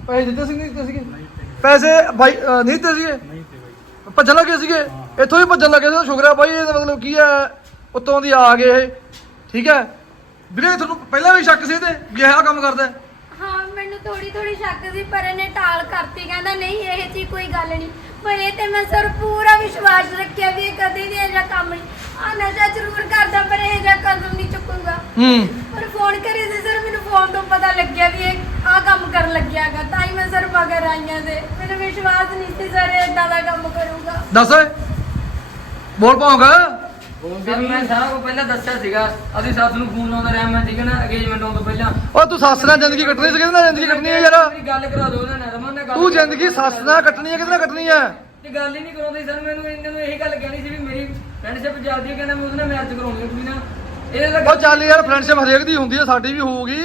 ਪੈਸੇ ਦਿੱਤੇ ਸੀ ਨਹੀਂ ਦਿੱਤੇ ਸੀਗੇ। ਪੈਸੇ ਬਾਈ ਅਹ, ਨਹੀਂ ਦਿੱਤੇ ਸੀਗੇ? ਭੱਜਣ ਲੱਗੇ ਸੀਗੇ? ਇੱਥੋਂ ਹੀ ਭੱਜਣ ਲੱਗੇ ਸੀ। ਸ਼ੁਕਰ ਹੈ ਬਾਈ ਇਹਦਾ ਮਤਲਬ ਕੀ ਹੈ? ਉੱਤੋਂ ਦੀ ਆ ਗਏ ਇਹ। ਠੀਕ ਹੈ? ਵੀਰੇ ਤੁਹਾਨੂੰ ਪਹਿਲਾਂ ਵੀ ਸ਼ੱਕ ਸੀ ਤੇ ਵੀ ਇਹ ਆਹ ਕੰਮ ਕਰਦਾ ਹੈ। ਹਾਂ ਮੈਨੂੰ ਥੋੜੀ ਥੋੜੀ ਸ਼ੱਕ ਸੀ ਪਰ ਇਹਨੇ ਟਾਲ ਕਰਤੀ। ਕਹਿੰਦਾ ਨਹੀਂ ਇਹ ਜੀ ਕੋਈ ਗੱਲ ਨਹੀਂ। ਪਰ ਇਹ ਤੇ ਮੈਂ ਸਰ ਪੂਰਾ ਵਿਸ਼ਵਾਸ ਰੱਖਿਆ ਵੀ ਇਹ ਕਦੇ ਵੀ ਇਹ ਜਿਹਾ ਕੰਮ ਨਹੀਂ ਆ ਨਸ਼ਾ ਜ਼ਰੂਰ ਕਰਦਾ ਪਰ ਇਹ ਜਿਹਾ ਕਦਮ ਨਹੀਂ ਚੁੱਕੂਗਾ। ਹੂੰ। ਪਰ ਫੋਨ ਕਰੀ ਸੀ ਸਰ ਮੈਨੂੰ ਫੋਨ ਤੋਂ ਪਤਾ ਲੱਗਿਆ ਵੀ ਇਹ ਆ ਕੰਮ ਕਰਨ ਲੱਗਿਆਗਾ ਤਾਂ ਹੀ ਮੈਂ ਸਰ ਮਗਰ ਆਈਆਂ ਤੇ। ਮੈਨੂੰ ਵਿਸ਼ਵਾਸ ਨਹੀਂ ਸੀ ਸਰ ਇਹ ਇਦਾਂ ਦਾ ਕੰਮ ਕਰੂਗਾ। ਦੱਸ ਬੋਲ ਪਾਉਂਗਾ ਸਰ ਮੈਂ ਸਾਰਾ ਕੁਝ ਪਹਿਲਾਂ ਦੱਸਿਆ ਸੀਗਾ ਅਸੀਂ ਸੱਸ ਨੂੰ ਫੋਨ ਲਾਉਂਦਾ ਰਿਹਾ ਮੈਂ ਠੀਕ ਹੈ ਨਾ ਅਗੇਜਮੈਂਟ ਹੋਣ ਤੋਂ ਪਹਿਲਾਂ। ਓਏ ਤੂੰ ਸੱਸ ਨਾਲ ਜ਼ਿੰਦਗੀ ਕੱਟਣੀ ਸੀ ਕਿਹਦੇ ਨਾਲ ਜ਼ਿੰਦਗੀ ਕੱਟਣੀ ਹੈ ਯਾਰ? ਮੇਰੀ ਗੱਲ ਕਰਾ ਦਿਓ ਉਹਨਾਂ ਨਾਲ ਰਮਨ ਨਾਲ ਗੱਲ ਤੂੰ ਕਰਾ ਜ਼ਿੰਦਗੀ ਦਿਓ। ਸੱਸ ਨਾਲ ਕੱਟਣੀ ਹੈ ਕਿਹਦੇ ਨਾਲ ਕੱਟਣੀ ਹੈ? ਤੇ ਗੱਲ ਹੀ ਨਹੀਂ ਕਰਾਉਂਦੇ ਸਰ ਮੈਨੂੰ ਇਹਨਾਂ ਨੂੰ ਇਹੀ ਗੱਲ ਕਹਿਣੀ ਸੀ ਵੀ ਮੇਰੀ ਫਰੈਂਡਸ਼ਿਪ ਚੱਲਦੀ ਹੈ ਕਹਿੰਦਾ ਮੈਂ ਉਹਦੇ ਨਾਲ ਮੈਰਿਜ ਕਰਾਉਣੀ ਹੈ ਕੁੜੀ ਨਾਲ ਉਹ ਚੱਲ ਯਾਰ ਫਰੈਂਡਸ਼ਿਪ ਹਰੇਕ ਦੀ ਹੁੰਦੀ ਹੈ ਸਾਡੀ ਵੀ ਹੋਊਗੀ।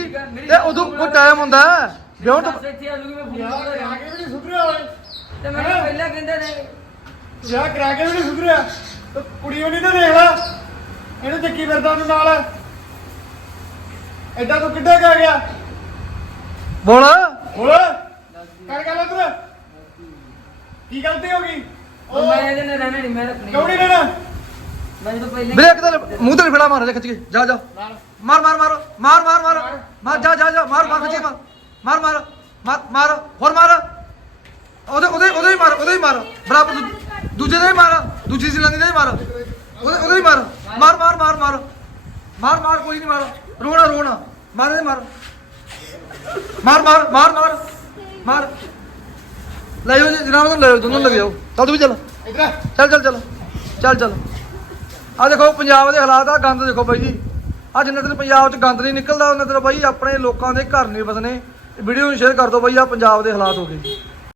ਤੇ ਉਦੋਂ ਕੋਈ ਟਾਈਮ ਹੁੰਦਾ ਹੈ? ਵਿਆਹ ਤੋਂ ਇੱਥੇ ਆ ਜੂਗੀ ਮੈਂ ਫੋਨ ਵਿਆਹ ਕਰਦਾ ਕਰਾ ਰਿਹਾ ਕੇ ਵੀ ਨਹੀਂ ਸੁਧਰਿਆ ਓਏ ਤੇ ਮੈਨੂੰ ਪਹਿਲਾਂ ਕਹਿੰਦੇ ਨੇ ਵਿਆਹ ਕਰਾ ਕੇ ਵੀ ਨਹੀਂ ਸੁਧਰਿਆ। ਤੇ ਕੁੜੀ ਉਹ ਨਹੀਂ ਨਾ ਦੇਖ ਲਾ। ਇਹਨੂੰ ਚੱਕੀ ਫਿਰਦਾ ਉਹਨੂੰ ਨਾਲ। ਐਡਾ ਤੂੰ ਕਿੱਡਾ ਕੁ ਆ ਗਿਆ? ਬੋਲ। ਬੋਲ। ਕਰ ਗੱਲ ਉਧਰ ਕੀ ਗਲਤੀ ਹੋ ਗਈ? ਉਹ ਮੈਂ ਇਹਦੇ ਨਾਲ ਰਹਿਣਾ ਨਹੀਂ ਮੈਂ ਰੱਖਣੀ ਕਿਉਂ ਨਹੀਂ ਰਹਿਣਾ? ਮੈਂ ਜਦੋਂ ਪਹਿਲਾਂ ਵੀਰੇ ਇੱਕ ਤਾਂ ਮੂੰਹ ਤੇ ਫੜਾ ਮਾਰ ਦੇ ਖਿੱਚ ਕੇ। ਜਾ ਜਾ। ਮਾਰ। ਮਾਰ ਮਾਰ ਮਾਰ। ਮਾਰ ਮਾਰ ਮਾਰ। ਜਾ ਜਾ ਜਾ। ਮਾਰ ਮਾਰ ਖਿੱਚ ਕੇ ਮਾਰ। ਮਾਰ ਮਾਰ। ਮਾਰ ਮਾਰ। ਹੋਰ ਮਾਰ। ਉਹਦੇ ਉਹਦੇ ਉਹਦੇ ਹੀ ਮਾਰ ਉਹਦੇ ਹੀ ਮਾਰ। ਬਰਾਬਰ ਦੂ- ਦੂਜੇ ਦੇ ਹੀ ਮਾਰ। ਦੂਜੀ ਸਿਲੰਦੀ ਦੇ ਹੀ ਮਾਰ। ਉਹਦੇ ਉਹਦੇ ਹੀ ਮਾਰ। ਮਾਰ ਮਾਰ ਮਾਰ ਮਾਰ। ਮਾਰ ਮਾਰ ਕੋਈ ਨਹੀਂ ਮਾਰ। ਰੋਣਾ ਰੋਣਾ। ਮਾਰ ਇਹਦੇ ਮਾਰ। ਮਾਰ ਮਾਰ ਮਾਰ ਮਾਰ। ਮਾਰ। ਲੈ ਜਾਓ ਜੀ, ਜਨਾਬ ਨੂੰ ਲੈ ਜਾਓ ਦੋਨੋਂ ਲੱਗ ਜਾਓ ਚੱਲ ਤੂੰ ਵੀ ਚੱਲ। ਚੱਲ ਚੱਲ ਚੱਲ। ਚੱਲ ਚੱਲ। ਆ ਦੇਖੋ ਪੰਜਾਬ ਦੇ ਹਾਲਾਤ ਆ ਗੰਦ ਦੇਖੋ ਬਾਈ ਜੀ। ਆ ਜਿੰਨੇ ਦਿਨ ਪੰਜਾਬ 'ਚ ਗੰਦ ਨਹੀਂ ਨਿਕਲਦਾ ਉਹਨਾਂ ਦਿਨ ਬਾਈ ਆਪਣੇ ਲੋਕਾਂ ਦੇ ਘਰ ਨਹੀਂ ਵਸਣੇ ਵੀਡੀਓ ਨੂੰ ਸ਼ੇਅਰ ਕਰ ਦਿਓ ਬਾਈ ਆ ਪੰਜਾਬ ਦੇ ਹਾਲਾਤ ਹੋ ਗਏ।